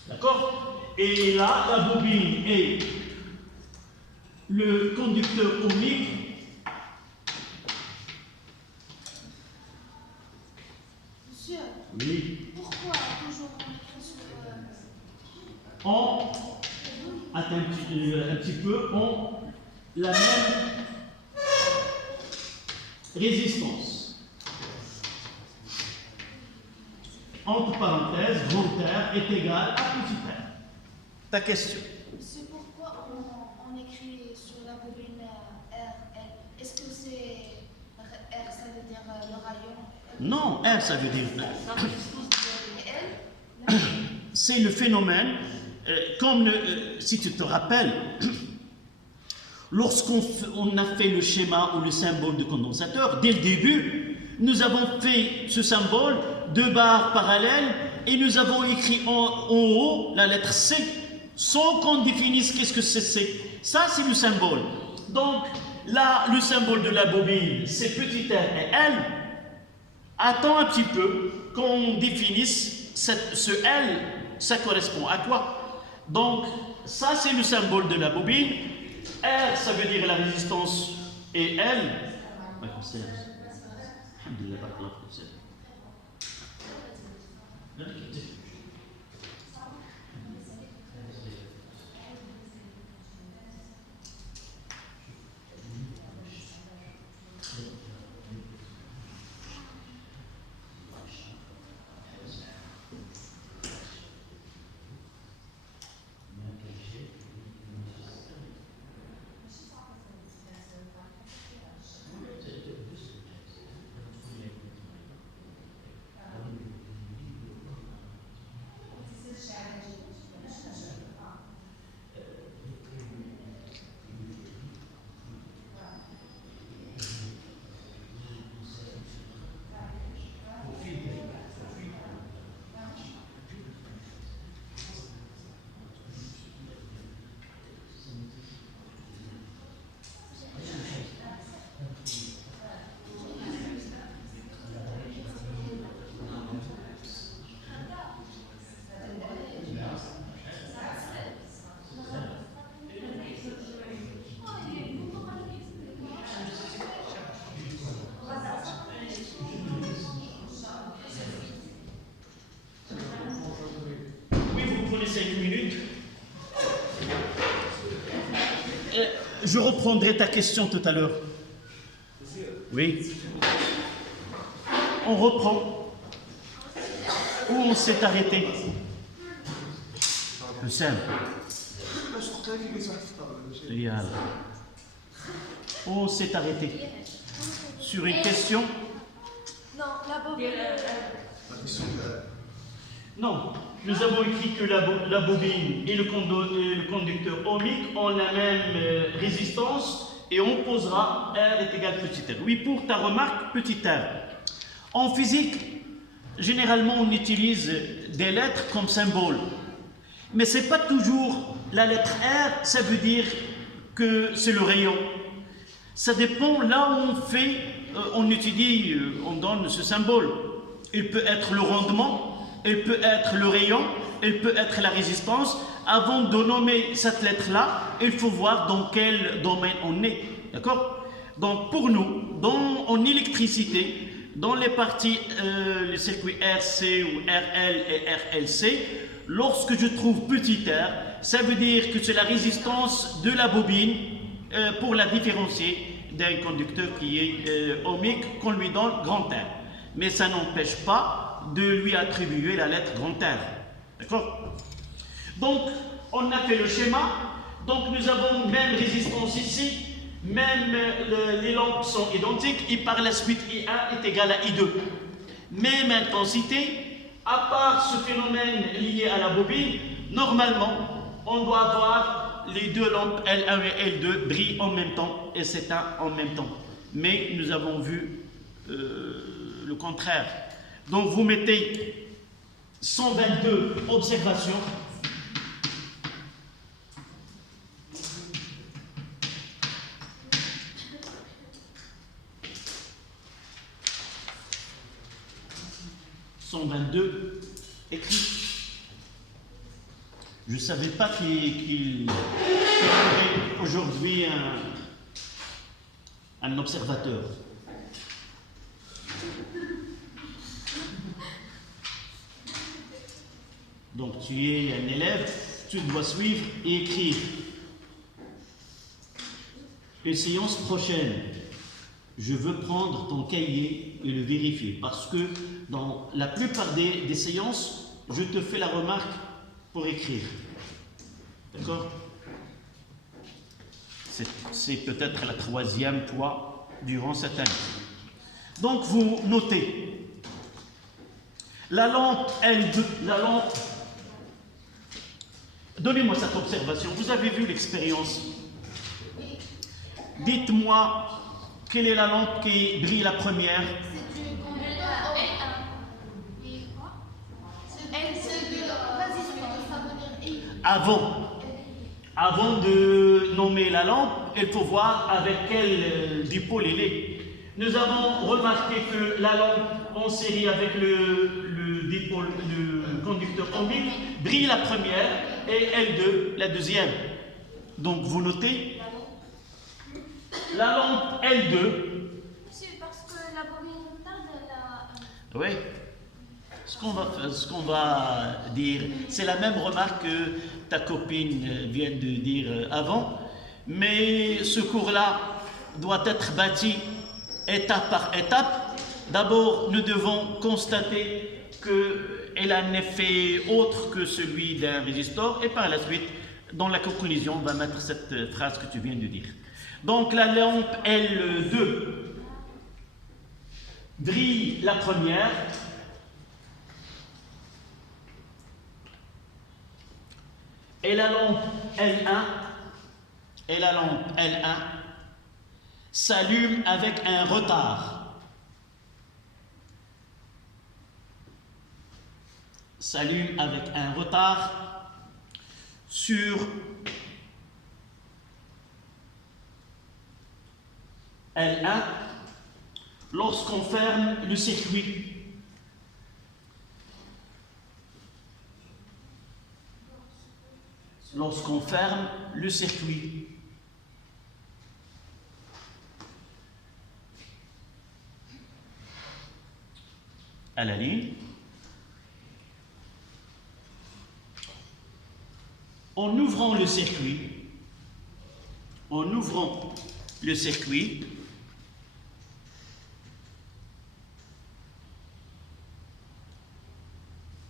D'accord? Et là, la bobine et le conducteur ohmique. Monsieur, Oui. pourquoi toujours on écrit sur On attends un petit peu, ont la même résistance. Entre parenthèses, grand R est égal à petit r. Ta question? Monsieur, pourquoi on écrit sur la bobine R, L? Est-ce que c'est R, ça veut dire le rayon? Non, R ça veut dire. Et L? C'est le phénomène, si tu te rappelles, lorsqu'on a fait le schéma ou le symbole de condensateur, dès le début, nous avons fait ce symbole, 2 barres parallèles, et nous avons écrit en haut la lettre C, sans qu'on définisse qu'est-ce que c'est C. Ça, c'est le symbole. Donc, là, le symbole de la bobine, c'est petit r et L. Attends un petit peu qu'on définisse ce L, ça correspond à quoi? Donc, ça, c'est le symbole de la bobine. R, ça veut dire la résistance, et L. Je reprendrai ta question tout à l'heure. Oui. On reprend. Où on s'est arrêté? Par Hussein. باش تختار كيف واحد الطابع Yalla. On s'est arrêté sur une question. Non, la bobine. Non, nous avons écrit que la bobine et le conducteur ohmique ont la même résistance et on posera R est égal à petit r. Oui, pour ta remarque, petit r. En physique, généralement on utilise des lettres comme symbole. Mais ce n'est pas toujours la lettre R, ça veut dire que c'est le rayon. Ça dépend là où on utilise, on donne ce symbole. Il peut être le rendement, il peut être le rayon, il peut être la résistance. Avant de nommer cette lettre-là, il faut voir dans quel domaine on est. D'accord? Donc pour nous, en électricité, dans les parties, les circuits RC ou RL et RLC, lorsque je trouve petit r, ça veut dire que c'est la résistance de la bobine pour la différencier d'un conducteur qui est ohmique qu'on lui donne grand R. Mais ça n'empêche pas de lui attribuer la lettre grand R. D'accord? Donc, on a fait le schéma. Donc, nous avons même résistance ici, même les lampes sont identiques, et par la suite, I1 est égal à I2. Même intensité, à part ce phénomène lié à la bobine, normalement, on doit avoir les deux lampes L1 et L2 brillent en même temps et s'éteignent en même temps. Mais nous avons vu le contraire. Donc vous mettez 122 observations. Écrit. Je ne savais pas qu'il y aurait aujourd'hui un observateur. Donc tu es un élève, tu dois suivre et écrire. Une séance prochaine, je veux prendre ton cahier et le vérifier parce que dans la plupart des séances, je te fais la remarque pour écrire. D'accord? C'est peut-être la 3e fois durant cette année. Donc vous notez la lampe L2, la lampe. Donnez-moi cette observation. Vous avez vu l'expérience. Dites-moi quelle est la lampe qui brille la première. C'est du conducteur L1. Et quoi? C'est de. Vas-y, ça veut dire I. Avant de nommer la lampe, il faut voir avec quel dipôle il est. Nous avons remarqué que la lampe en série avec le dipôle, le conducteur ohmique, brille la première et L2 la deuxième. Donc vous notez la lampe L2. C'est parce que la bobine tarde, Oui. Ce qu'on va dire, c'est la même remarque que ta copine vient de dire avant, mais ce cours-là doit être bâti étape par étape. D'abord, nous devons constater qu'elle a un effet autre que celui d'un résistor, et par la suite, dans la conclusion, on va mettre cette phrase que tu viens de dire. Donc, la lampe L2 brille la première. Et la lampe L1 s'allume avec un retard. S'allume avec un retard sur L1 lorsqu'on ferme le circuit. Lorsqu'on ferme le circuit. À la ligne. En ouvrant le circuit,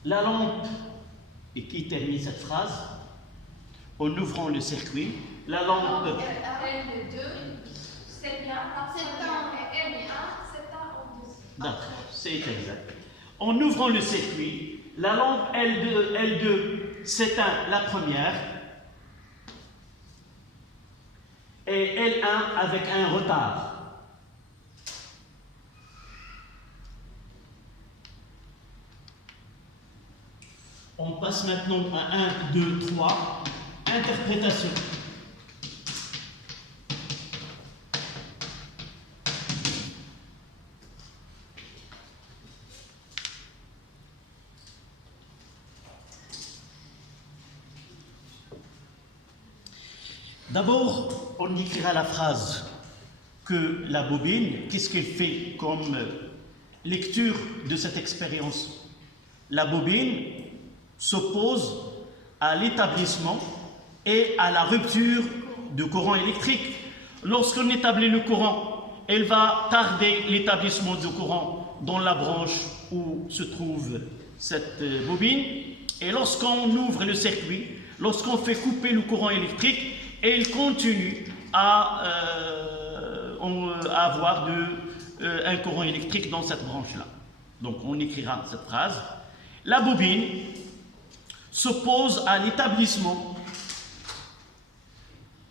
la lampe, et qui termine cette phrase, en ouvrant le circuit, la lampe... L2, c'est bien, c'est un et L1, c'est un en deuxième. D'accord, c'est exact. En ouvrant le circuit, la lampe L2 s'éteint la première et L1 avec un retard. On passe maintenant à 1, 2, 3, interprétation. D'abord, on écrira la phrase que la bobine, qu'est-ce qu'elle fait comme lecture de cette expérience? La bobine s'oppose à l'établissement et à la rupture du courant électrique. Lorsqu'on établit le courant, elle va tarder l'établissement du courant dans la branche où se trouve cette bobine. Et lorsqu'on ouvre le circuit, lorsqu'on fait couper le courant électrique, elle continue à avoir un courant électrique dans cette branche-là. Donc on écrira cette phrase. La bobine s'oppose à l'établissement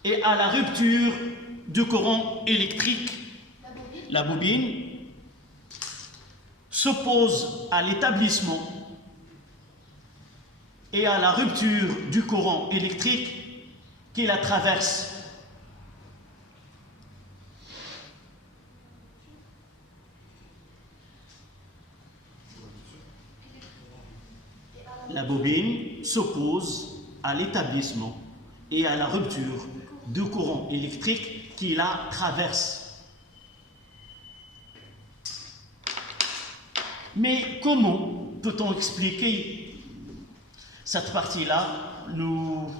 et à la rupture du courant électrique. La bobine s'oppose à l'établissement et à la rupture du courant électrique qui la traverse. La bobine s'oppose à l'établissement et à la rupture du courant électrique qui la traverse. Mais comment peut-on expliquer cette partie-là? Nous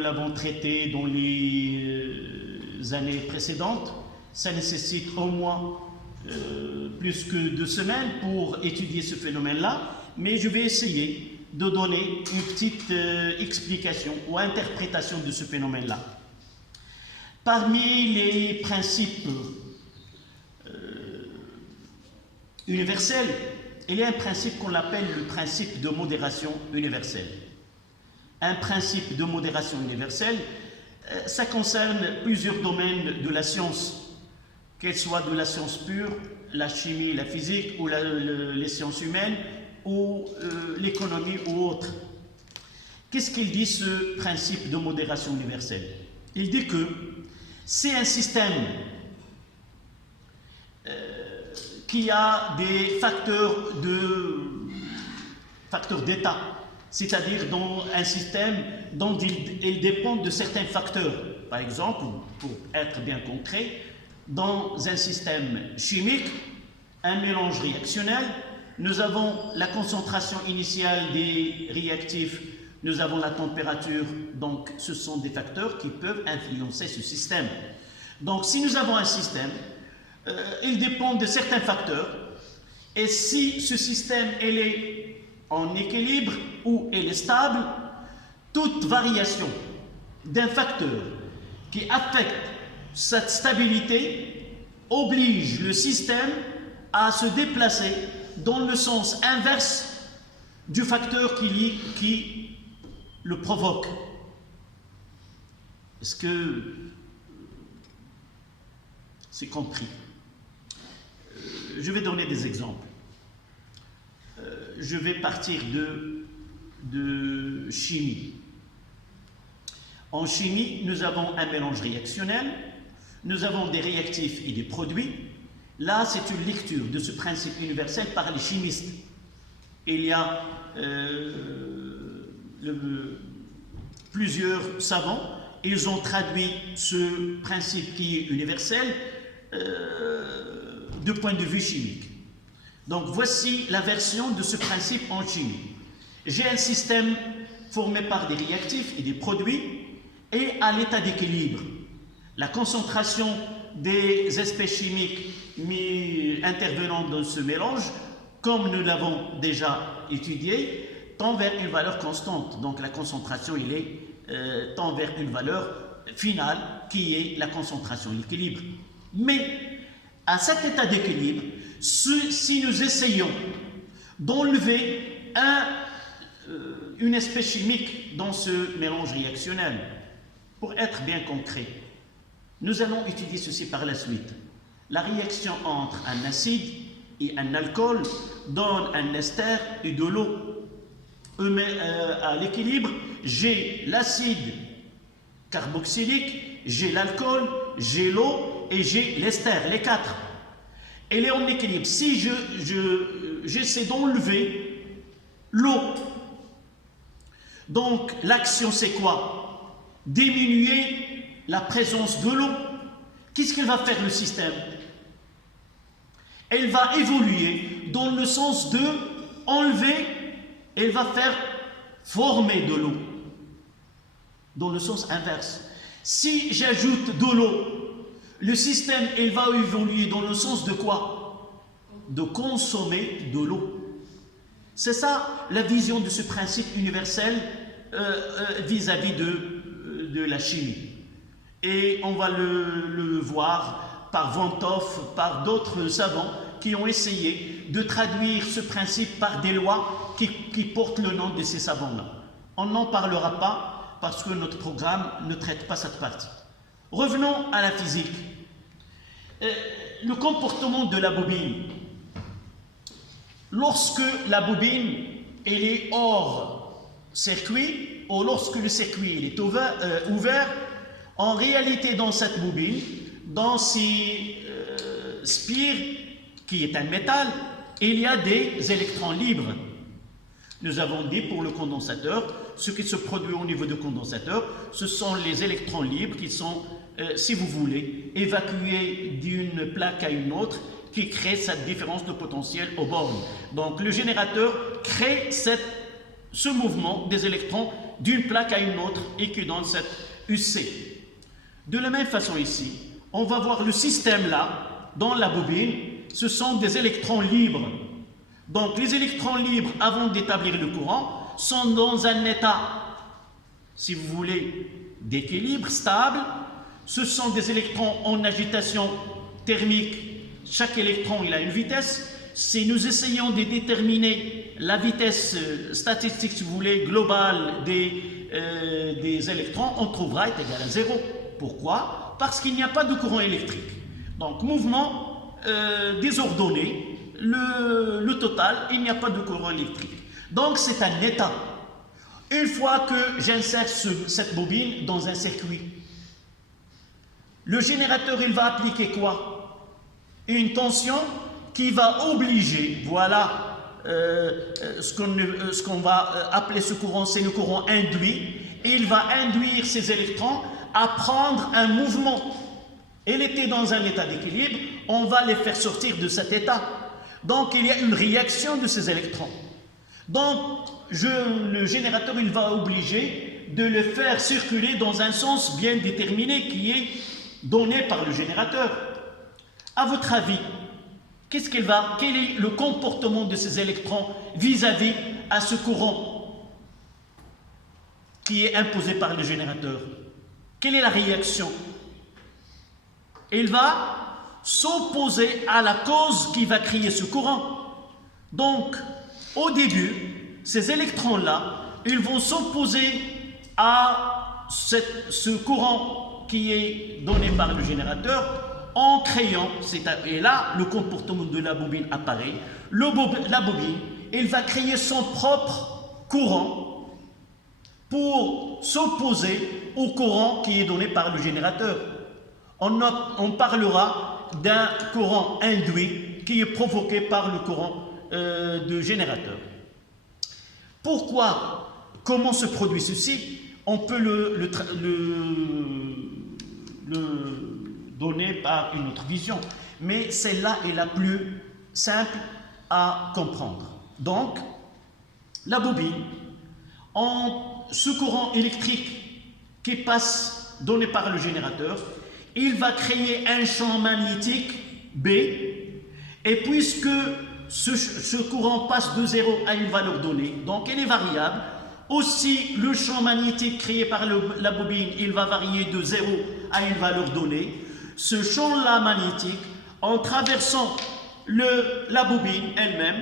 l'avons traitée dans les années précédentes. Ça nécessite au moins plus que 2 semaines pour étudier ce phénomène-là, mais je vais essayer de donner une petite explication ou interprétation de ce phénomène-là. Parmi les principes universels, il y a un principe qu'on appelle le principe de modération universelle. Un principe de modération universelle, ça concerne plusieurs domaines de la science, qu'elle soit de la science pure, la chimie, la physique, ou les sciences humaines, ou l'économie ou autre. Qu'est-ce qu'il dit ce principe de modération universelle? Il dit que c'est un système qui a des facteurs d'état, c'est-à-dire dans un système dont il dépend de certains facteurs. Par exemple, pour être bien concret, dans un système chimique, un mélange réactionnel, nous avons la concentration initiale des réactifs, nous avons la température, donc ce sont des facteurs qui peuvent influencer ce système. Donc si nous avons un système, il dépend de certains facteurs, et si ce système il est en équilibre ou il est stable, toute variation d'un facteur qui affecte cette stabilité oblige le système à se déplacer dans le sens inverse du facteur qui le provoque. Est-ce que c'est compris? Je vais donner des exemples. Je vais partir de chimie. En chimie, nous avons un mélange réactionnel, nous avons des réactifs et des produits. Là, c'est une lecture de ce principe universel par les chimistes. Il y a plusieurs savants, ils ont traduit ce principe qui est universel du point de vue chimique. Donc voici la version de ce principe en chimie. J'ai un système formé par des réactifs et des produits et à l'état d'équilibre. La concentration des espèces chimiques intervenant dans ce mélange, comme nous l'avons déjà étudié, tend vers une valeur constante. Donc la concentration, tend vers une valeur finale qui est la concentration, l'équilibre. Mais à cet état d'équilibre, si nous essayons d'enlever une espèce chimique dans ce mélange réactionnel, pour être bien concret, nous allons étudier ceci par la suite. La réaction entre un acide et un alcool donne un ester et de l'eau. À l'équilibre, j'ai l'acide carboxylique, j'ai l'alcool, j'ai l'eau et j'ai l'ester, les quatre. Elle est en équilibre. Si j'essaie d'enlever l'eau, donc l'action c'est quoi? Diminuer la présence de l'eau. Qu'est-ce qu'il va faire le système? Elle va évoluer dans le sens de enlever, elle va faire former de l'eau, dans le sens inverse. Si j'ajoute de l'eau, le système, il va évoluer dans le sens de quoi? De consommer de l'eau. C'est ça la vision de ce principe universel vis-à-vis de la chimie. Et on va le voir par Van 't Hoff, par d'autres savants qui ont essayé de traduire ce principe par des lois qui portent le nom de ces savants-là. On n'en parlera pas parce que notre programme ne traite pas cette partie. Revenons à la physique. Le comportement de la bobine. Lorsque la bobine elle est hors circuit, ou lorsque le circuit il est ouvert, en réalité dans cette bobine, dans ces spires, qui est un métal, il y a des électrons libres. Nous avons dit pour le condensateur, ce qui se produit au niveau du condensateur, ce sont les électrons libres qui sont, si vous voulez, évacués d'une plaque à une autre, qui crée cette différence de potentiel aux bornes. Donc le générateur crée ce mouvement des électrons d'une plaque à une autre et qui donne cette UC. De la même façon ici, on va voir le système là, dans la bobine, ce sont des électrons libres. Donc les électrons libres, avant d'établir le courant, sont dans un état, si vous voulez, d'équilibre stable. Ce sont des électrons en agitation thermique. Chaque électron il a une vitesse. Si nous essayons de déterminer la vitesse statistique, si vous voulez, globale des électrons, on trouvera est égal à 0. Pourquoi? Parce qu'il n'y a pas de courant électrique. Donc mouvement désordonné, le total, il n'y a pas de courant électrique. Donc c'est un état. Une fois que j'insère cette bobine dans un circuit, le générateur il va appliquer quoi? Une tension qui va obliger, voilà ce qu'on va appeler ce courant, c'est le courant induit. Il va induire ces électrons à prendre un mouvement. Elle était dans un état d'équilibre, on va les faire sortir de cet état. Donc il y a une réaction de ces électrons. Donc le générateur il va obliger de le faire circuler dans un sens bien déterminé qui est donné par le générateur. À votre avis, quel est le comportement de ces électrons vis-à-vis à ce courant qui est imposé par le générateur? Quelle est la réaction? Il va s'opposer à la cause qui va créer ce courant. Donc, au début, ces électrons-là, ils vont s'opposer à ce courant qui est donné par le générateur en créant, et là, le comportement de la bobine apparaît. La bobine, elle va créer son propre courant pour s'opposer au courant qui est donné par le générateur. On parlera d'un courant induit qui est provoqué par le courant de générateur. Pourquoi? Comment se produit ceci? On peut le donner par une autre vision, mais celle-là est la plus simple à comprendre. Donc, la bobine, ce courant électrique qui passe donné par le générateur, il va créer un champ magnétique B, et puisque ce courant passe de 0 à une valeur donnée, donc elle est variable. Aussi, le champ magnétique créé par la bobine, il va varier de 0 à une valeur donnée. Ce champ-là magnétique, en traversant la bobine elle-même,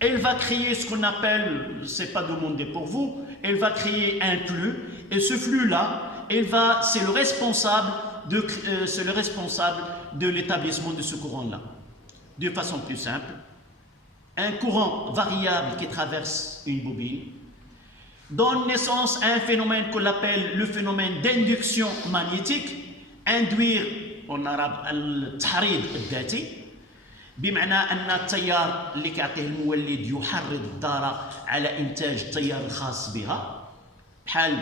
elle va créer ce qu'on appelle, c'est pas demandé pour vous, elle va créer un flux, et ce flux-là, c'est le responsable de l'établissement de ce courant-là. De façon plus simple, un courant variable qui traverse une bobine donne naissance à un phénomène qu'on appelle le phénomène d'induction magnétique, induire en arabe التحريض الذاتي، بمعنى أن التيار اللي كيعطيه المولد يحرض الدارة على إنتاج التيار الخاص بها. بحال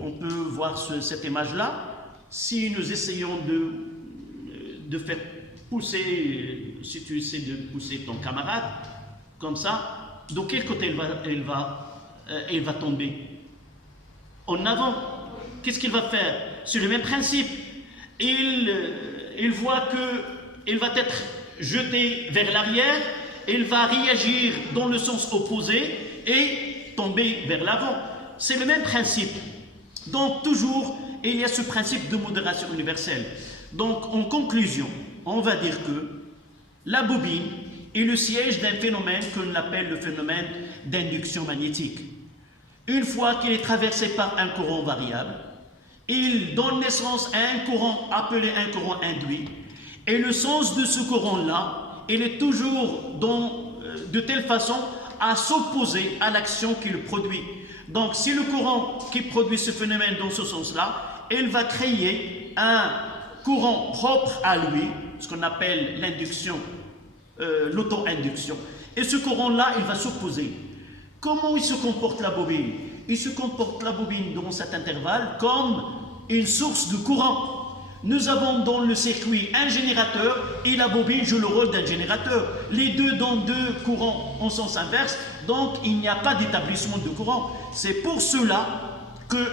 on peut voir cette image-là. Si nous essayons de faire pousser, si tu essaies de pousser ton camarade, comme ça, de quel côté elle va tomber? En avant. Qu'est-ce qu'il va faire? C'est le même principe. Il voit qu'il va être jeté vers l'arrière, il va réagir dans le sens opposé et tomber vers l'avant. C'est le même principe. Donc toujours, il y a ce principe de modération universelle. Donc en conclusion, on va dire que la bobine est le siège d'un phénomène qu'on appelle le phénomène d'induction magnétique. Une fois qu'il est traversé par un courant variable, il donne naissance à un courant appelé un courant induit. Et le sens de ce courant-là, il est toujours de telle façon à s'opposer à l'action qu'il produit. Donc si le courant qui produit ce phénomène dans ce sens-là, il va créer un courant propre à lui, ce qu'on appelle l'induction, l'auto-induction. Et ce courant-là, il va s'opposer. Comment il se comporte la bobine? Il se comporte la bobine dans cet intervalle comme une source de courant. Nous avons dans le circuit un générateur et la bobine joue le rôle d'un générateur. Les deux donnent deux courants en sens inverse, donc il n'y a pas d'établissement de courant. C'est pour cela que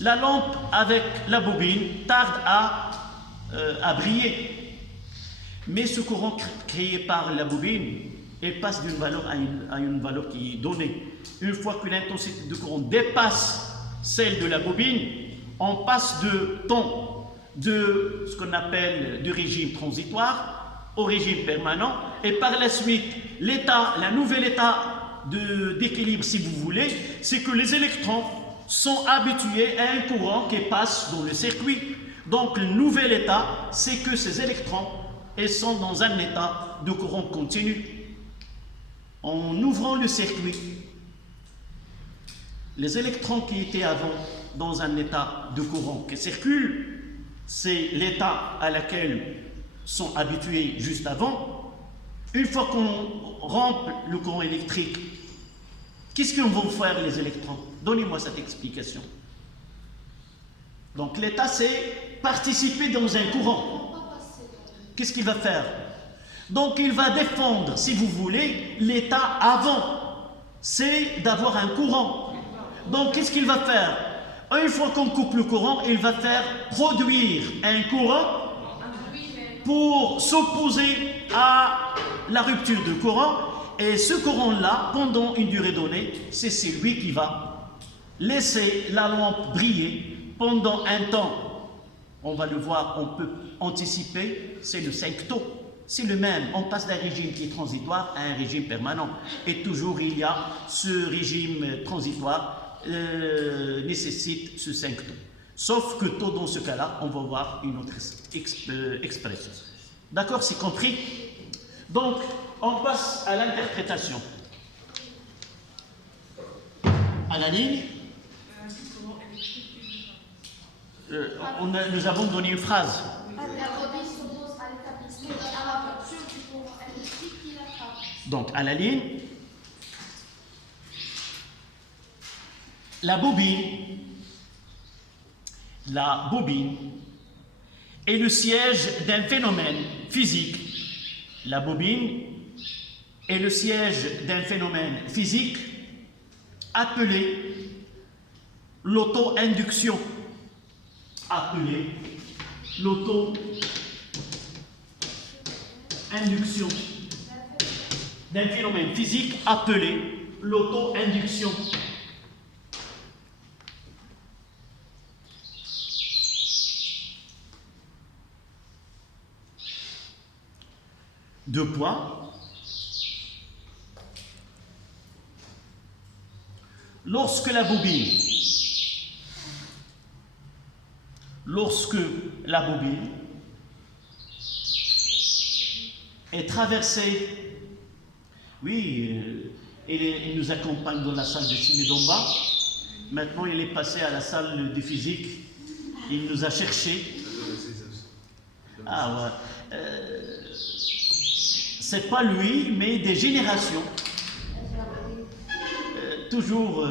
la lampe avec la bobine tarde à briller. Mais ce courant créé par la bobine, elle passe d'une valeur à une valeur qui est donnée. Une fois que l'intensité de courant dépasse celle de la bobine, on passe de temps de ce qu'on appelle du régime transitoire au régime permanent, et par la suite, la nouvel état d'équilibre, si vous voulez, c'est que les électrons sont habitués à un courant qui passe dans le circuit. Donc le nouvel état, c'est que ces électrons sont dans un état de courant continu. En ouvrant le circuit, les électrons qui étaient avant dans un état de courant qui circule, c'est l'état à laquelle sont habitués juste avant. Une fois qu'on rompt le courant électrique, qu'est-ce qu'ils vont faire les électrons? Donnez-moi cette explication. Donc l'état, c'est participer dans un courant. Qu'est-ce qu'il va faire? Donc il va défendre, si vous voulez, l'état avant. C'est d'avoir un courant. Donc qu'est-ce qu'il va faire? Une fois qu'on coupe le courant, il va faire produire un courant pour s'opposer à la rupture de courant. Et ce courant-là, pendant une durée donnée, c'est celui qui va laisser la lampe briller pendant un temps. On va le voir, on peut anticiper, c'est le symptôme. C'est le même, on passe d'un régime qui est transitoire à un régime permanent. Et toujours il y a ce régime transitoire nécessite ce symptôme. Sauf que dans ce cas-là, on va voir une autre expression. D'accord, c'est compris? Donc, on passe à l'interprétation. À la ligne, nous avons donné une phrase. Donc, à la ligne, la bobine est le siège d'un phénomène physique. La bobine est le siège d'un phénomène physique appelé l'auto-induction. Appelé l'auto-induction. d'un phénomène physique appelé l'auto-induction. Deux points. Lorsque la bobine est traversée, oui, il nous accompagne dans la salle de Simedamba. Maintenant, il est passé à la salle de physique. Il nous a cherché. Ah ouais. C'est pas lui, mais des générations. Toujours,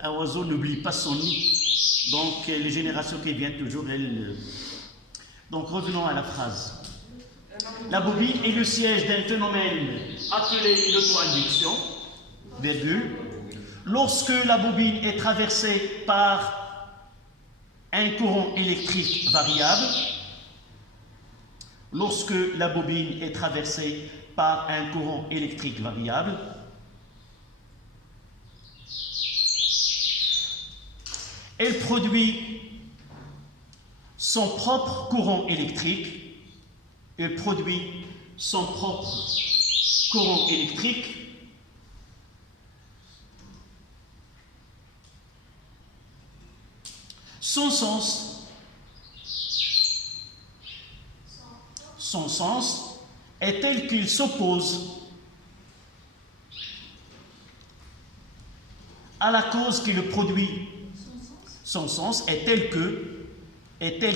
un oiseau n'oublie pas son nid. Donc, les générations qui viennent toujours, elles. Donc, revenons à la phrase. La bobine est le siège d'un phénomène appelé l'auto-induction, virgule. Lorsque la bobine est traversée par un courant électrique variable, lorsque la bobine est traversée par un courant électrique variable, elle produit son propre courant électrique. Elle produit son propre courant électrique son sens est tel qu'il s'oppose à la cause qui le produit. Son sens est tel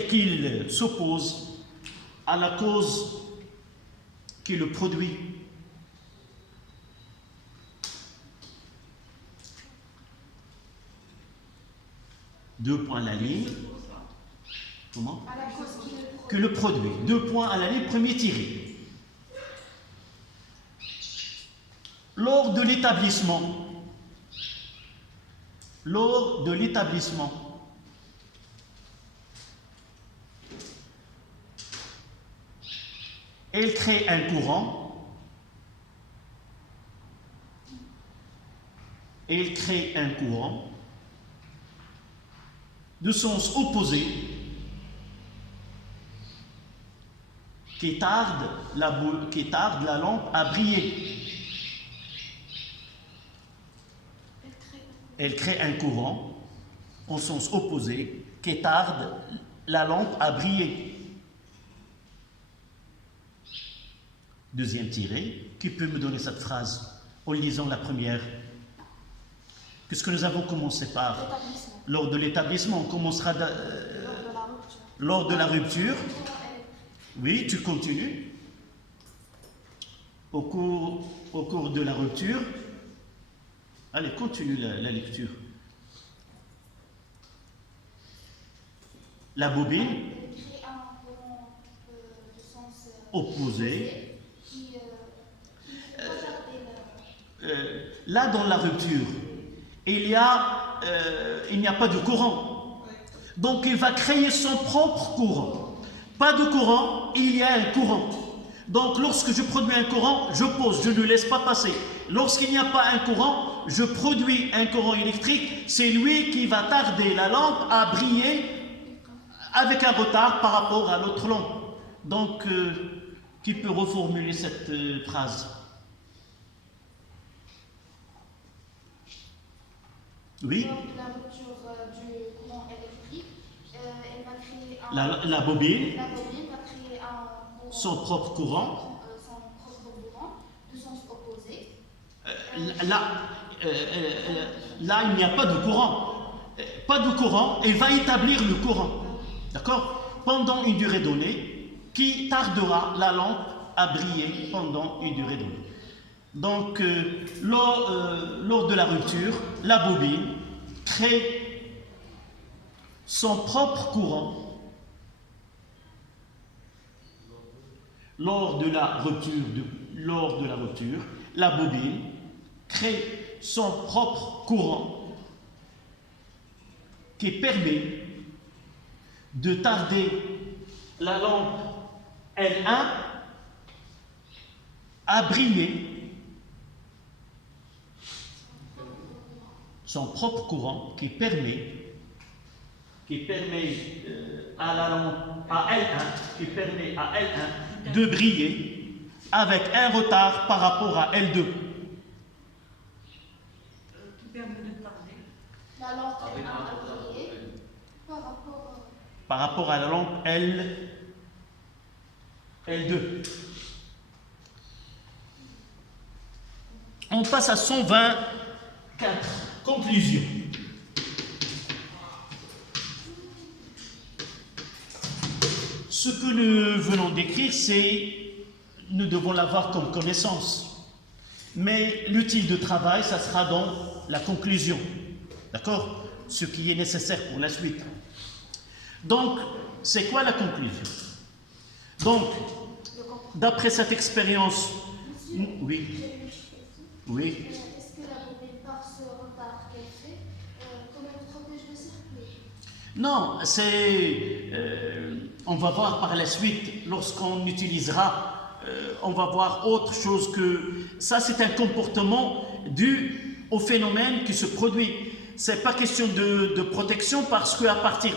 qu'il s'oppose à la cause qui le produit. Deux points à la ligne. Comment? À la cause que le produit. Deux points à la ligne, premier tiré. Lors de l'établissement, elle crée un courant. Elle crée un courant de sens opposé qui tarde la lampe à briller. Elle crée un courant en sens opposé qui tarde la lampe à briller. Deuxième tiré, qui peut me donner cette phrase en lisant la première? Puisque nous avons commencé par lors de l'établissement, on commencera lors de la rupture. Oui, tu continues. Au cours de la rupture. Allez, continue la lecture. La bobine crée un courant de sens opposé. qui Là, dans la rupture, il n'y a pas de courant. Donc, il va créer son propre courant. Pas de courant, il y a un courant. Donc, lorsque je produis un courant, je pose, je ne laisse pas passer. Lorsqu'il n'y a pas un courant, je produis un courant électrique. C'est lui qui va tarder la lampe à briller avec un retard par rapport à l'autre lampe. Donc, qui peut reformuler cette phrase? Oui. Lors de la rupture du courant électrique, elle va créer La bobine va créer un courant, son propre courant. De sens opposé. Là, il n'y a pas de courant. Pas de courant, elle va établir le courant. D'accord? Pendant une durée donnée, qui tardera la lampe à briller pendant une durée donnée. Donc, lors de la rupture, la bobine crée son propre courant. Lors de la rupture, la bobine crée son propre courant qui permet de tarder la lampe L1 à briller son propre courant qui permet à la lampe, à L1, qui permet à L1 de briller avec un retard par rapport à L2. Qui permet de parler. La lampe L1 a brillé Par rapport à la lampe L2. On passe à 124. Conclusion. Ce que nous venons d'écrire, nous devons l'avoir comme connaissance. Mais l'outil de travail, ça sera dans la conclusion. D'accord? Ce qui est nécessaire pour la suite. Donc, c'est quoi la conclusion? Donc, d'après cette expérience, oui. Oui. Est-ce que la bobine, par ce retard qu'elle fait, comment elle protège le circuit? Non, on va voir par la suite, lorsqu'on utilisera, on va voir autre chose que ça. C'est un comportement dû au phénomène qui se produit. C'est pas question de protection parce qu'à partir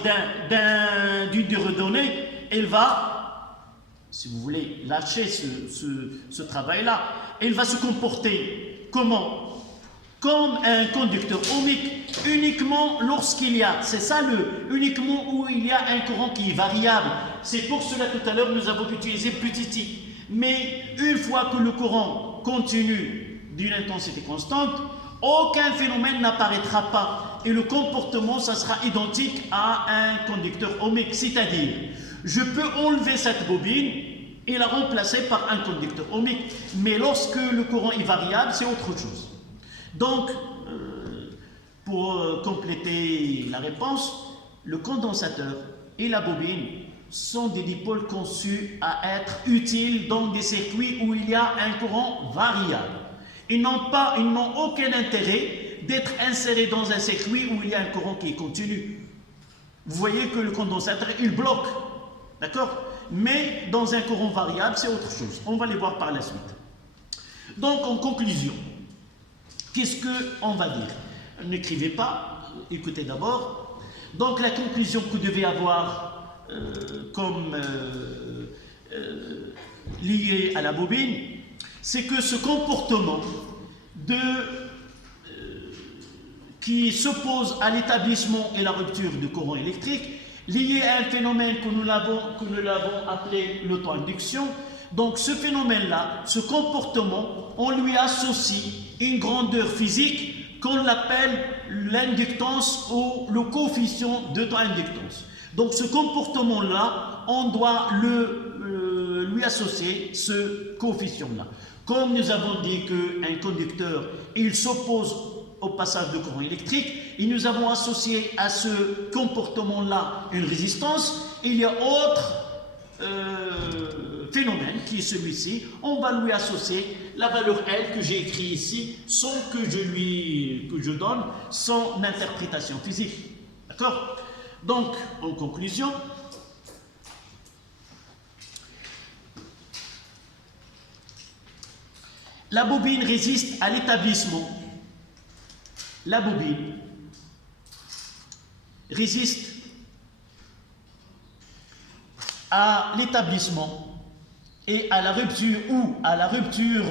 d'une durée donnée, elle va, si vous voulez, lâcher ce travail-là. Elle va se comporter comment? Comme un conducteur ohmique, uniquement lorsqu'il y a, c'est ça uniquement où il y a un courant qui est variable. C'est pour cela tout à l'heure nous avons utilisé petit i. Mais une fois que le courant continue d'une intensité constante, aucun phénomène n'apparaîtra pas. Et le comportement, ça sera identique à un conducteur ohmique. C'est-à-dire, je peux enlever cette bobine et la remplacer par un conducteur ohmique. Mais lorsque le courant est variable, c'est autre chose. Donc, pour compléter la réponse, le condensateur et la bobine sont des dipôles conçus à être utiles dans des circuits où il y a un courant variable. Ils n'ont aucun intérêt d'être insérés dans un circuit où il y a un courant qui est continu. Vous voyez que le condensateur, il bloque, d'accord? Mais dans un courant variable, c'est autre chose. On va les voir par la suite. Donc, en conclusion, qu'est-ce qu'on va dire? N'écrivez pas, écoutez d'abord. Donc, la conclusion que vous devez avoir liée à la bobine, c'est que ce comportement qui s'oppose à l'établissement et la rupture du courant électrique, lié à un phénomène que nous l'avons appelé l'auto-induction. Donc ce phénomène-là, ce comportement, on lui associe une grandeur physique qu'on appelle l'inductance ou le coefficient d'auto-inductance. Donc ce comportement-là, on doit lui associer ce coefficient-là. Comme nous avons dit qu'un conducteur, il s'oppose au passage de courant électrique, et nous avons associé à ce comportement-là une résistance, il y a autre phénomène qui est celui-ci, on va lui associer la valeur L que j'ai écrit ici, sans que je donne son interprétation physique. D'accord? Donc, en conclusion, la bobine résiste à l'établissement. La bobine résiste à l'établissement et à la rupture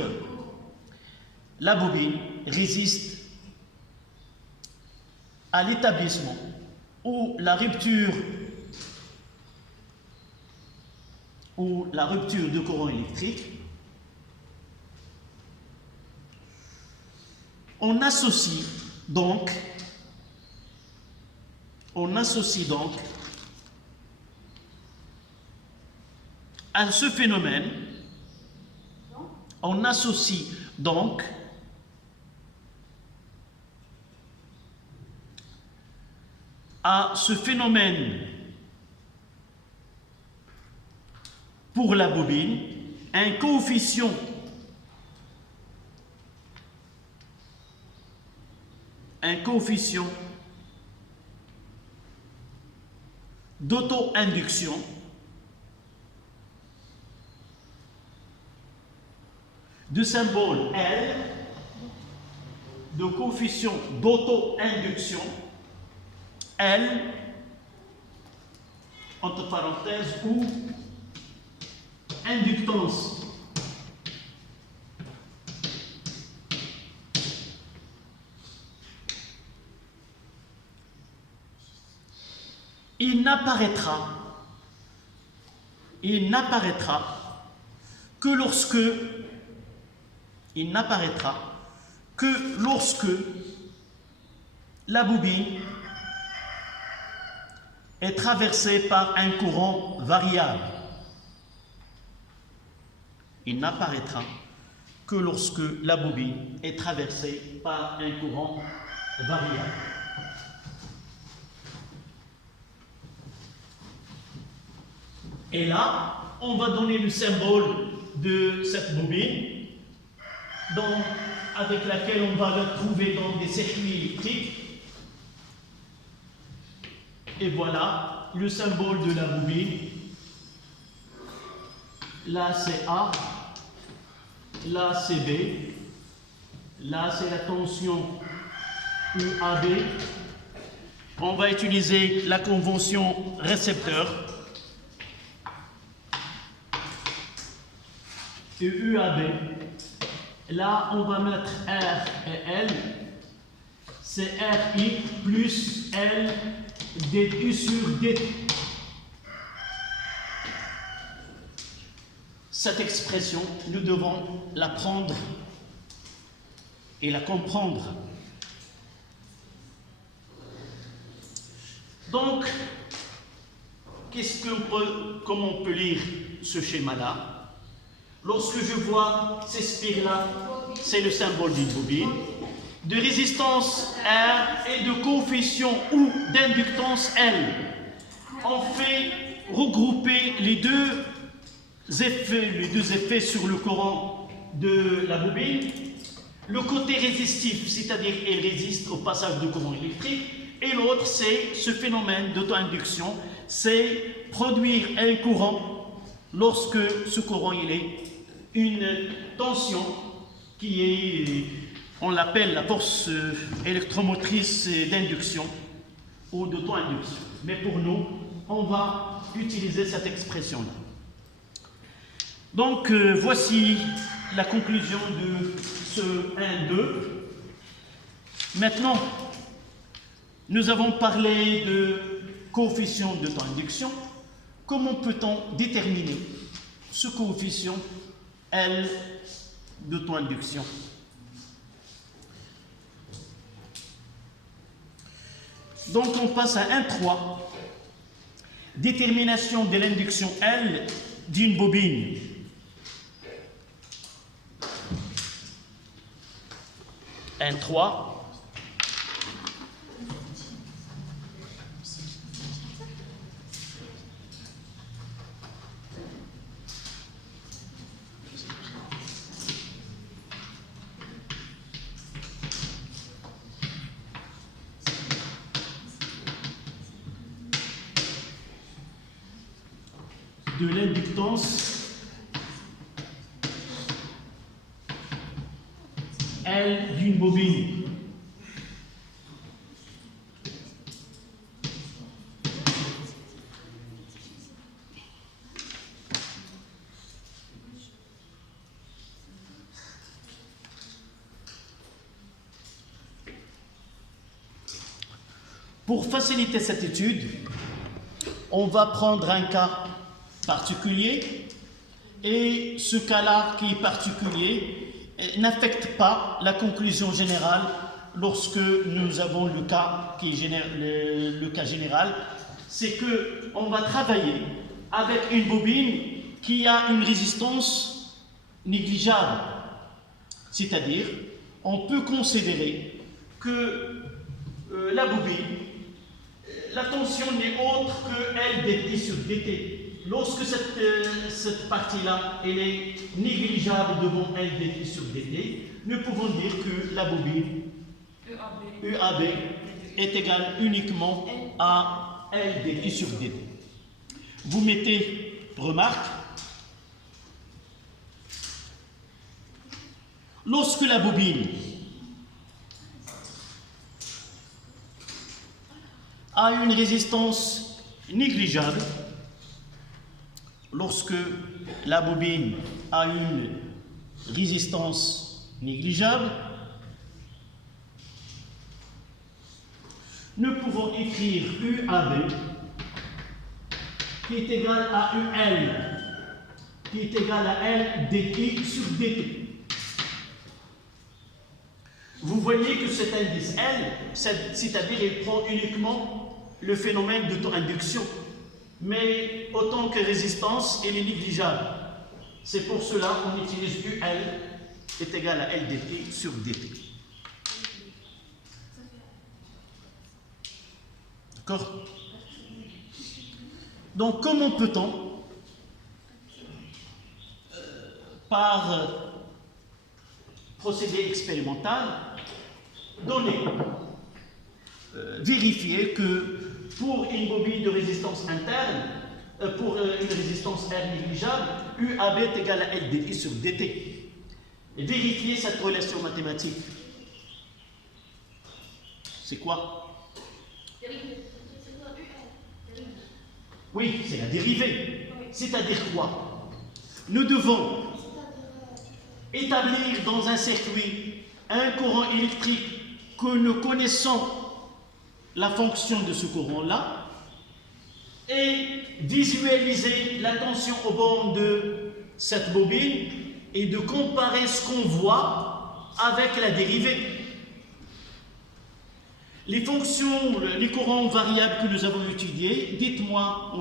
la bobine résiste à l'établissement ou la rupture de courant électrique. On associe donc à ce phénomène, on associe donc à ce phénomène pour la bobine un coefficient d'auto-induction de symbole L de coefficient d'auto-induction, L, entre parenthèses, ou inductance. Il n'apparaîtra que lorsque la bobine est traversée par un courant variable. Il n'apparaîtra que lorsque la bobine est traversée par un courant variable. Et là, on va donner le symbole de cette bobine avec laquelle on va la trouver dans des circuits électriques. Et voilà le symbole de la bobine. Là c'est A, là c'est B, là c'est la tension UAB. On va utiliser la convention récepteur. Et UAB, là on va mettre R et L, c'est RI plus L DU sur DT. Cette expression, nous devons la prendre et la comprendre. Donc, comment on peut lire ce schéma-là? Lorsque je vois ces spires-là, c'est le symbole d'une bobine, de résistance R et de coefficient ou d'inductance L. On fait regrouper les deux effets sur le courant de la bobine. Le côté résistif, c'est-à-dire elle résiste au passage de courant électrique, et l'autre, c'est ce phénomène d'auto-induction, c'est produire un courant lorsque ce courant il est une tension qui est, on l'appelle la force électromotrice d'induction ou d'auto-induction. Mais pour nous, on va utiliser cette expression-là. Donc, voici la conclusion de ce 1-2. Maintenant, nous avons parlé de coefficient d'auto-induction. Comment peut-on déterminer ce coefficient L d'auto-induction? Donc on passe à 1.3. Détermination de l'induction L d'une bobine. Un 3. De l'inductance L d'une bobine. Pour faciliter cette étude, on va prendre un cas particulier, et ce cas-là qui est particulier n'affecte pas la conclusion générale lorsque nous avons le cas général. C'est qu'on va travailler avec une bobine qui a une résistance négligeable. C'est-à-dire, on peut considérer que la bobine, la tension n'est autre que L dt sur dt. Lorsque cette partie-là elle est négligeable devant L dt sur dt, nous pouvons dire que la bobine UAB est égale uniquement à L dt sur dt. Vous mettez remarque. Lorsque la bobine a une résistance négligeable, lorsque la bobine a une résistance négligeable, nous pouvons écrire UAB qui est égal à UL, qui est égal à L dt sur dt. Vous voyez que cet indice L, c'est-à-dire il prend uniquement le phénomène d'auto-induction, mais autant que résistance, elle est négligeable. C'est pour cela qu'on utilise UL est égal à L dt sur dt. D'accord? Donc comment peut-on, par procédé expérimental, vérifier que pour une bobine de résistance interne, pour une résistance R négligeable, UAB est égal à LDI sur DT. Et vérifier cette relation mathématique. C'est quoi? Oui, c'est la dérivée. C'est-à-dire quoi? Nous devons établir dans un circuit un courant électrique que nous connaissons la fonction de ce courant-là et visualiser la tension aux bornes de cette bobine et de comparer ce qu'on voit avec la dérivée. Les fonctions, les courants variables que nous avons étudiés, dites-moi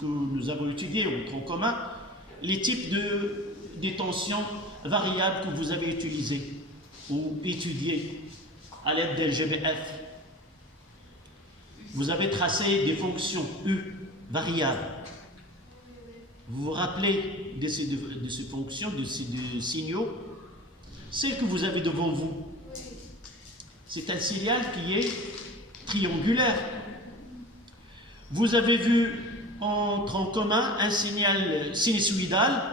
que nous avons étudié en tronc commun, les types de tensions variables que vous avez utilisées ou étudiées à l'aide d'LGBF. Vous avez tracé des fonctions U variables. Vous vous rappelez de ces fonctions, de ces signaux? Celle que vous avez devant vous, c'est un signal qui est triangulaire. Vous avez vu en tronc commun un signal sinusoïdal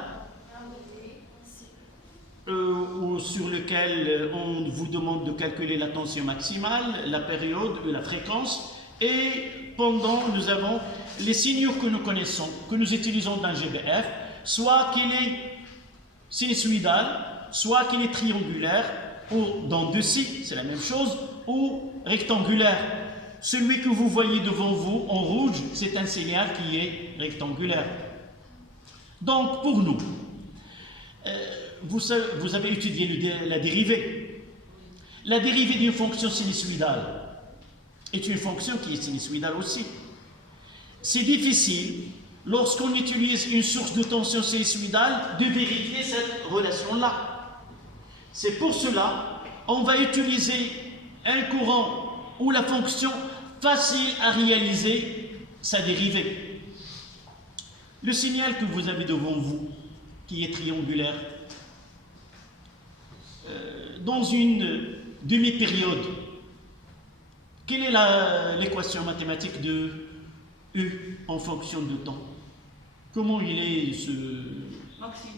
sur lequel on vous demande de calculer la tension maximale, la période et la fréquence. Et pendant, nous avons les signaux que nous connaissons, que nous utilisons dans GBF, soit qu'il est sinusoïdal, soit qu'il est triangulaire, ou dans deux sites, c'est la même chose, ou rectangulaire. Celui que vous voyez devant vous en rouge, c'est un signal qui est rectangulaire. Donc, pour nous, vous avez étudié la dérivée. La dérivée d'une fonction sinusoïdale est une fonction qui est sinusoïdale aussi. C'est difficile, lorsqu'on utilise une source de tension sinusoïdale, de vérifier cette relation-là. C'est pour cela qu'on va utiliser un courant ou la fonction facile à réaliser sa dérivée. Le signal que vous avez devant vous, qui est triangulaire, dans une demi-période, quelle est l'équation mathématique de U en fonction de temps? Comment il est ce... Maxime.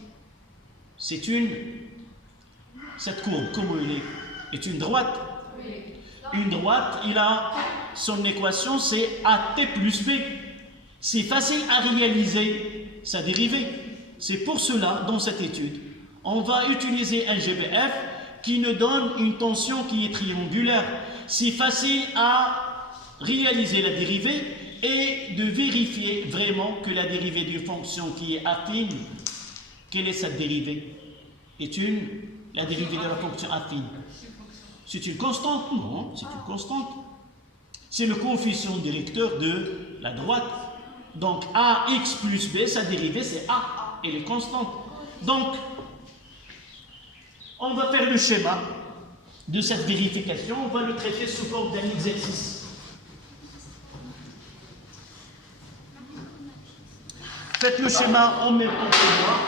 Cette courbe, comment elle est une droite. Oui. Une droite, il a son équation, c'est AT plus B. C'est facile à réaliser sa dérivée. C'est pour cela, dans cette étude, on va utiliser un GBF qui nous donne une tension qui est triangulaire. C'est facile à réaliser la dérivée et de vérifier vraiment que la dérivée d'une fonction qui est affine, quelle est cette dérivée? La dérivée de la fonction affine. C'est une constante? Non, c'est une constante. C'est le coefficient directeur de la droite. Donc AX plus B, sa dérivée c'est A, elle est constante. Donc, on va faire le schéma de cette vérification, on va le traiter sous forme d'un exercice. Faites le schéma en même temps que moi.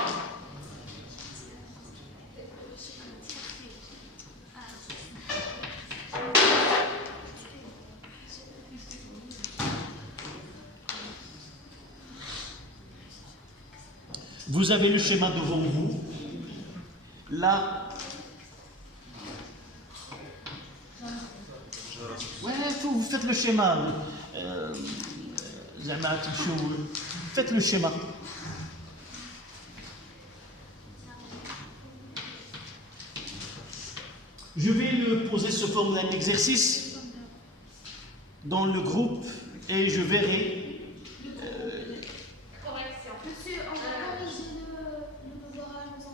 Vous avez le schéma devant vous. Là, schéma. Ouais, vous faites le schéma. Faites le schéma. Je vais le poser sous forme d'un exercice dans le groupe et je verrai. Monsieur, on va corriger le devoir à nos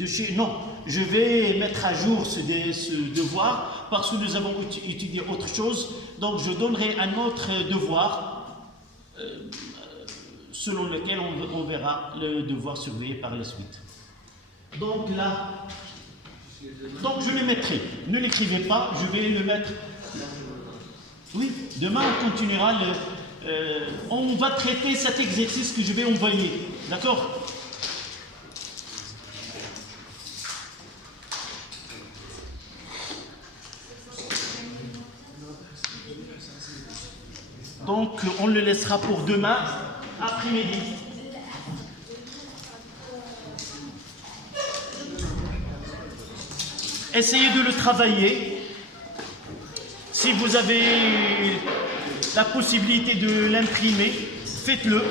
empêcher. Non, je vais mettre à jour ce devoir parce que nous avons étudié autre chose. Donc je donnerai un autre devoir selon lequel on verra le devoir surveillé par la suite. Donc là, je le mettrai. Ne l'écrivez pas, je vais le mettre. Oui, demain on continuera. On va traiter cet exercice que je vais envoyer. D'accord ? Donc, on le laissera pour demain, après-midi. Essayez de le travailler. Si vous avez la possibilité de l'imprimer, faites-le.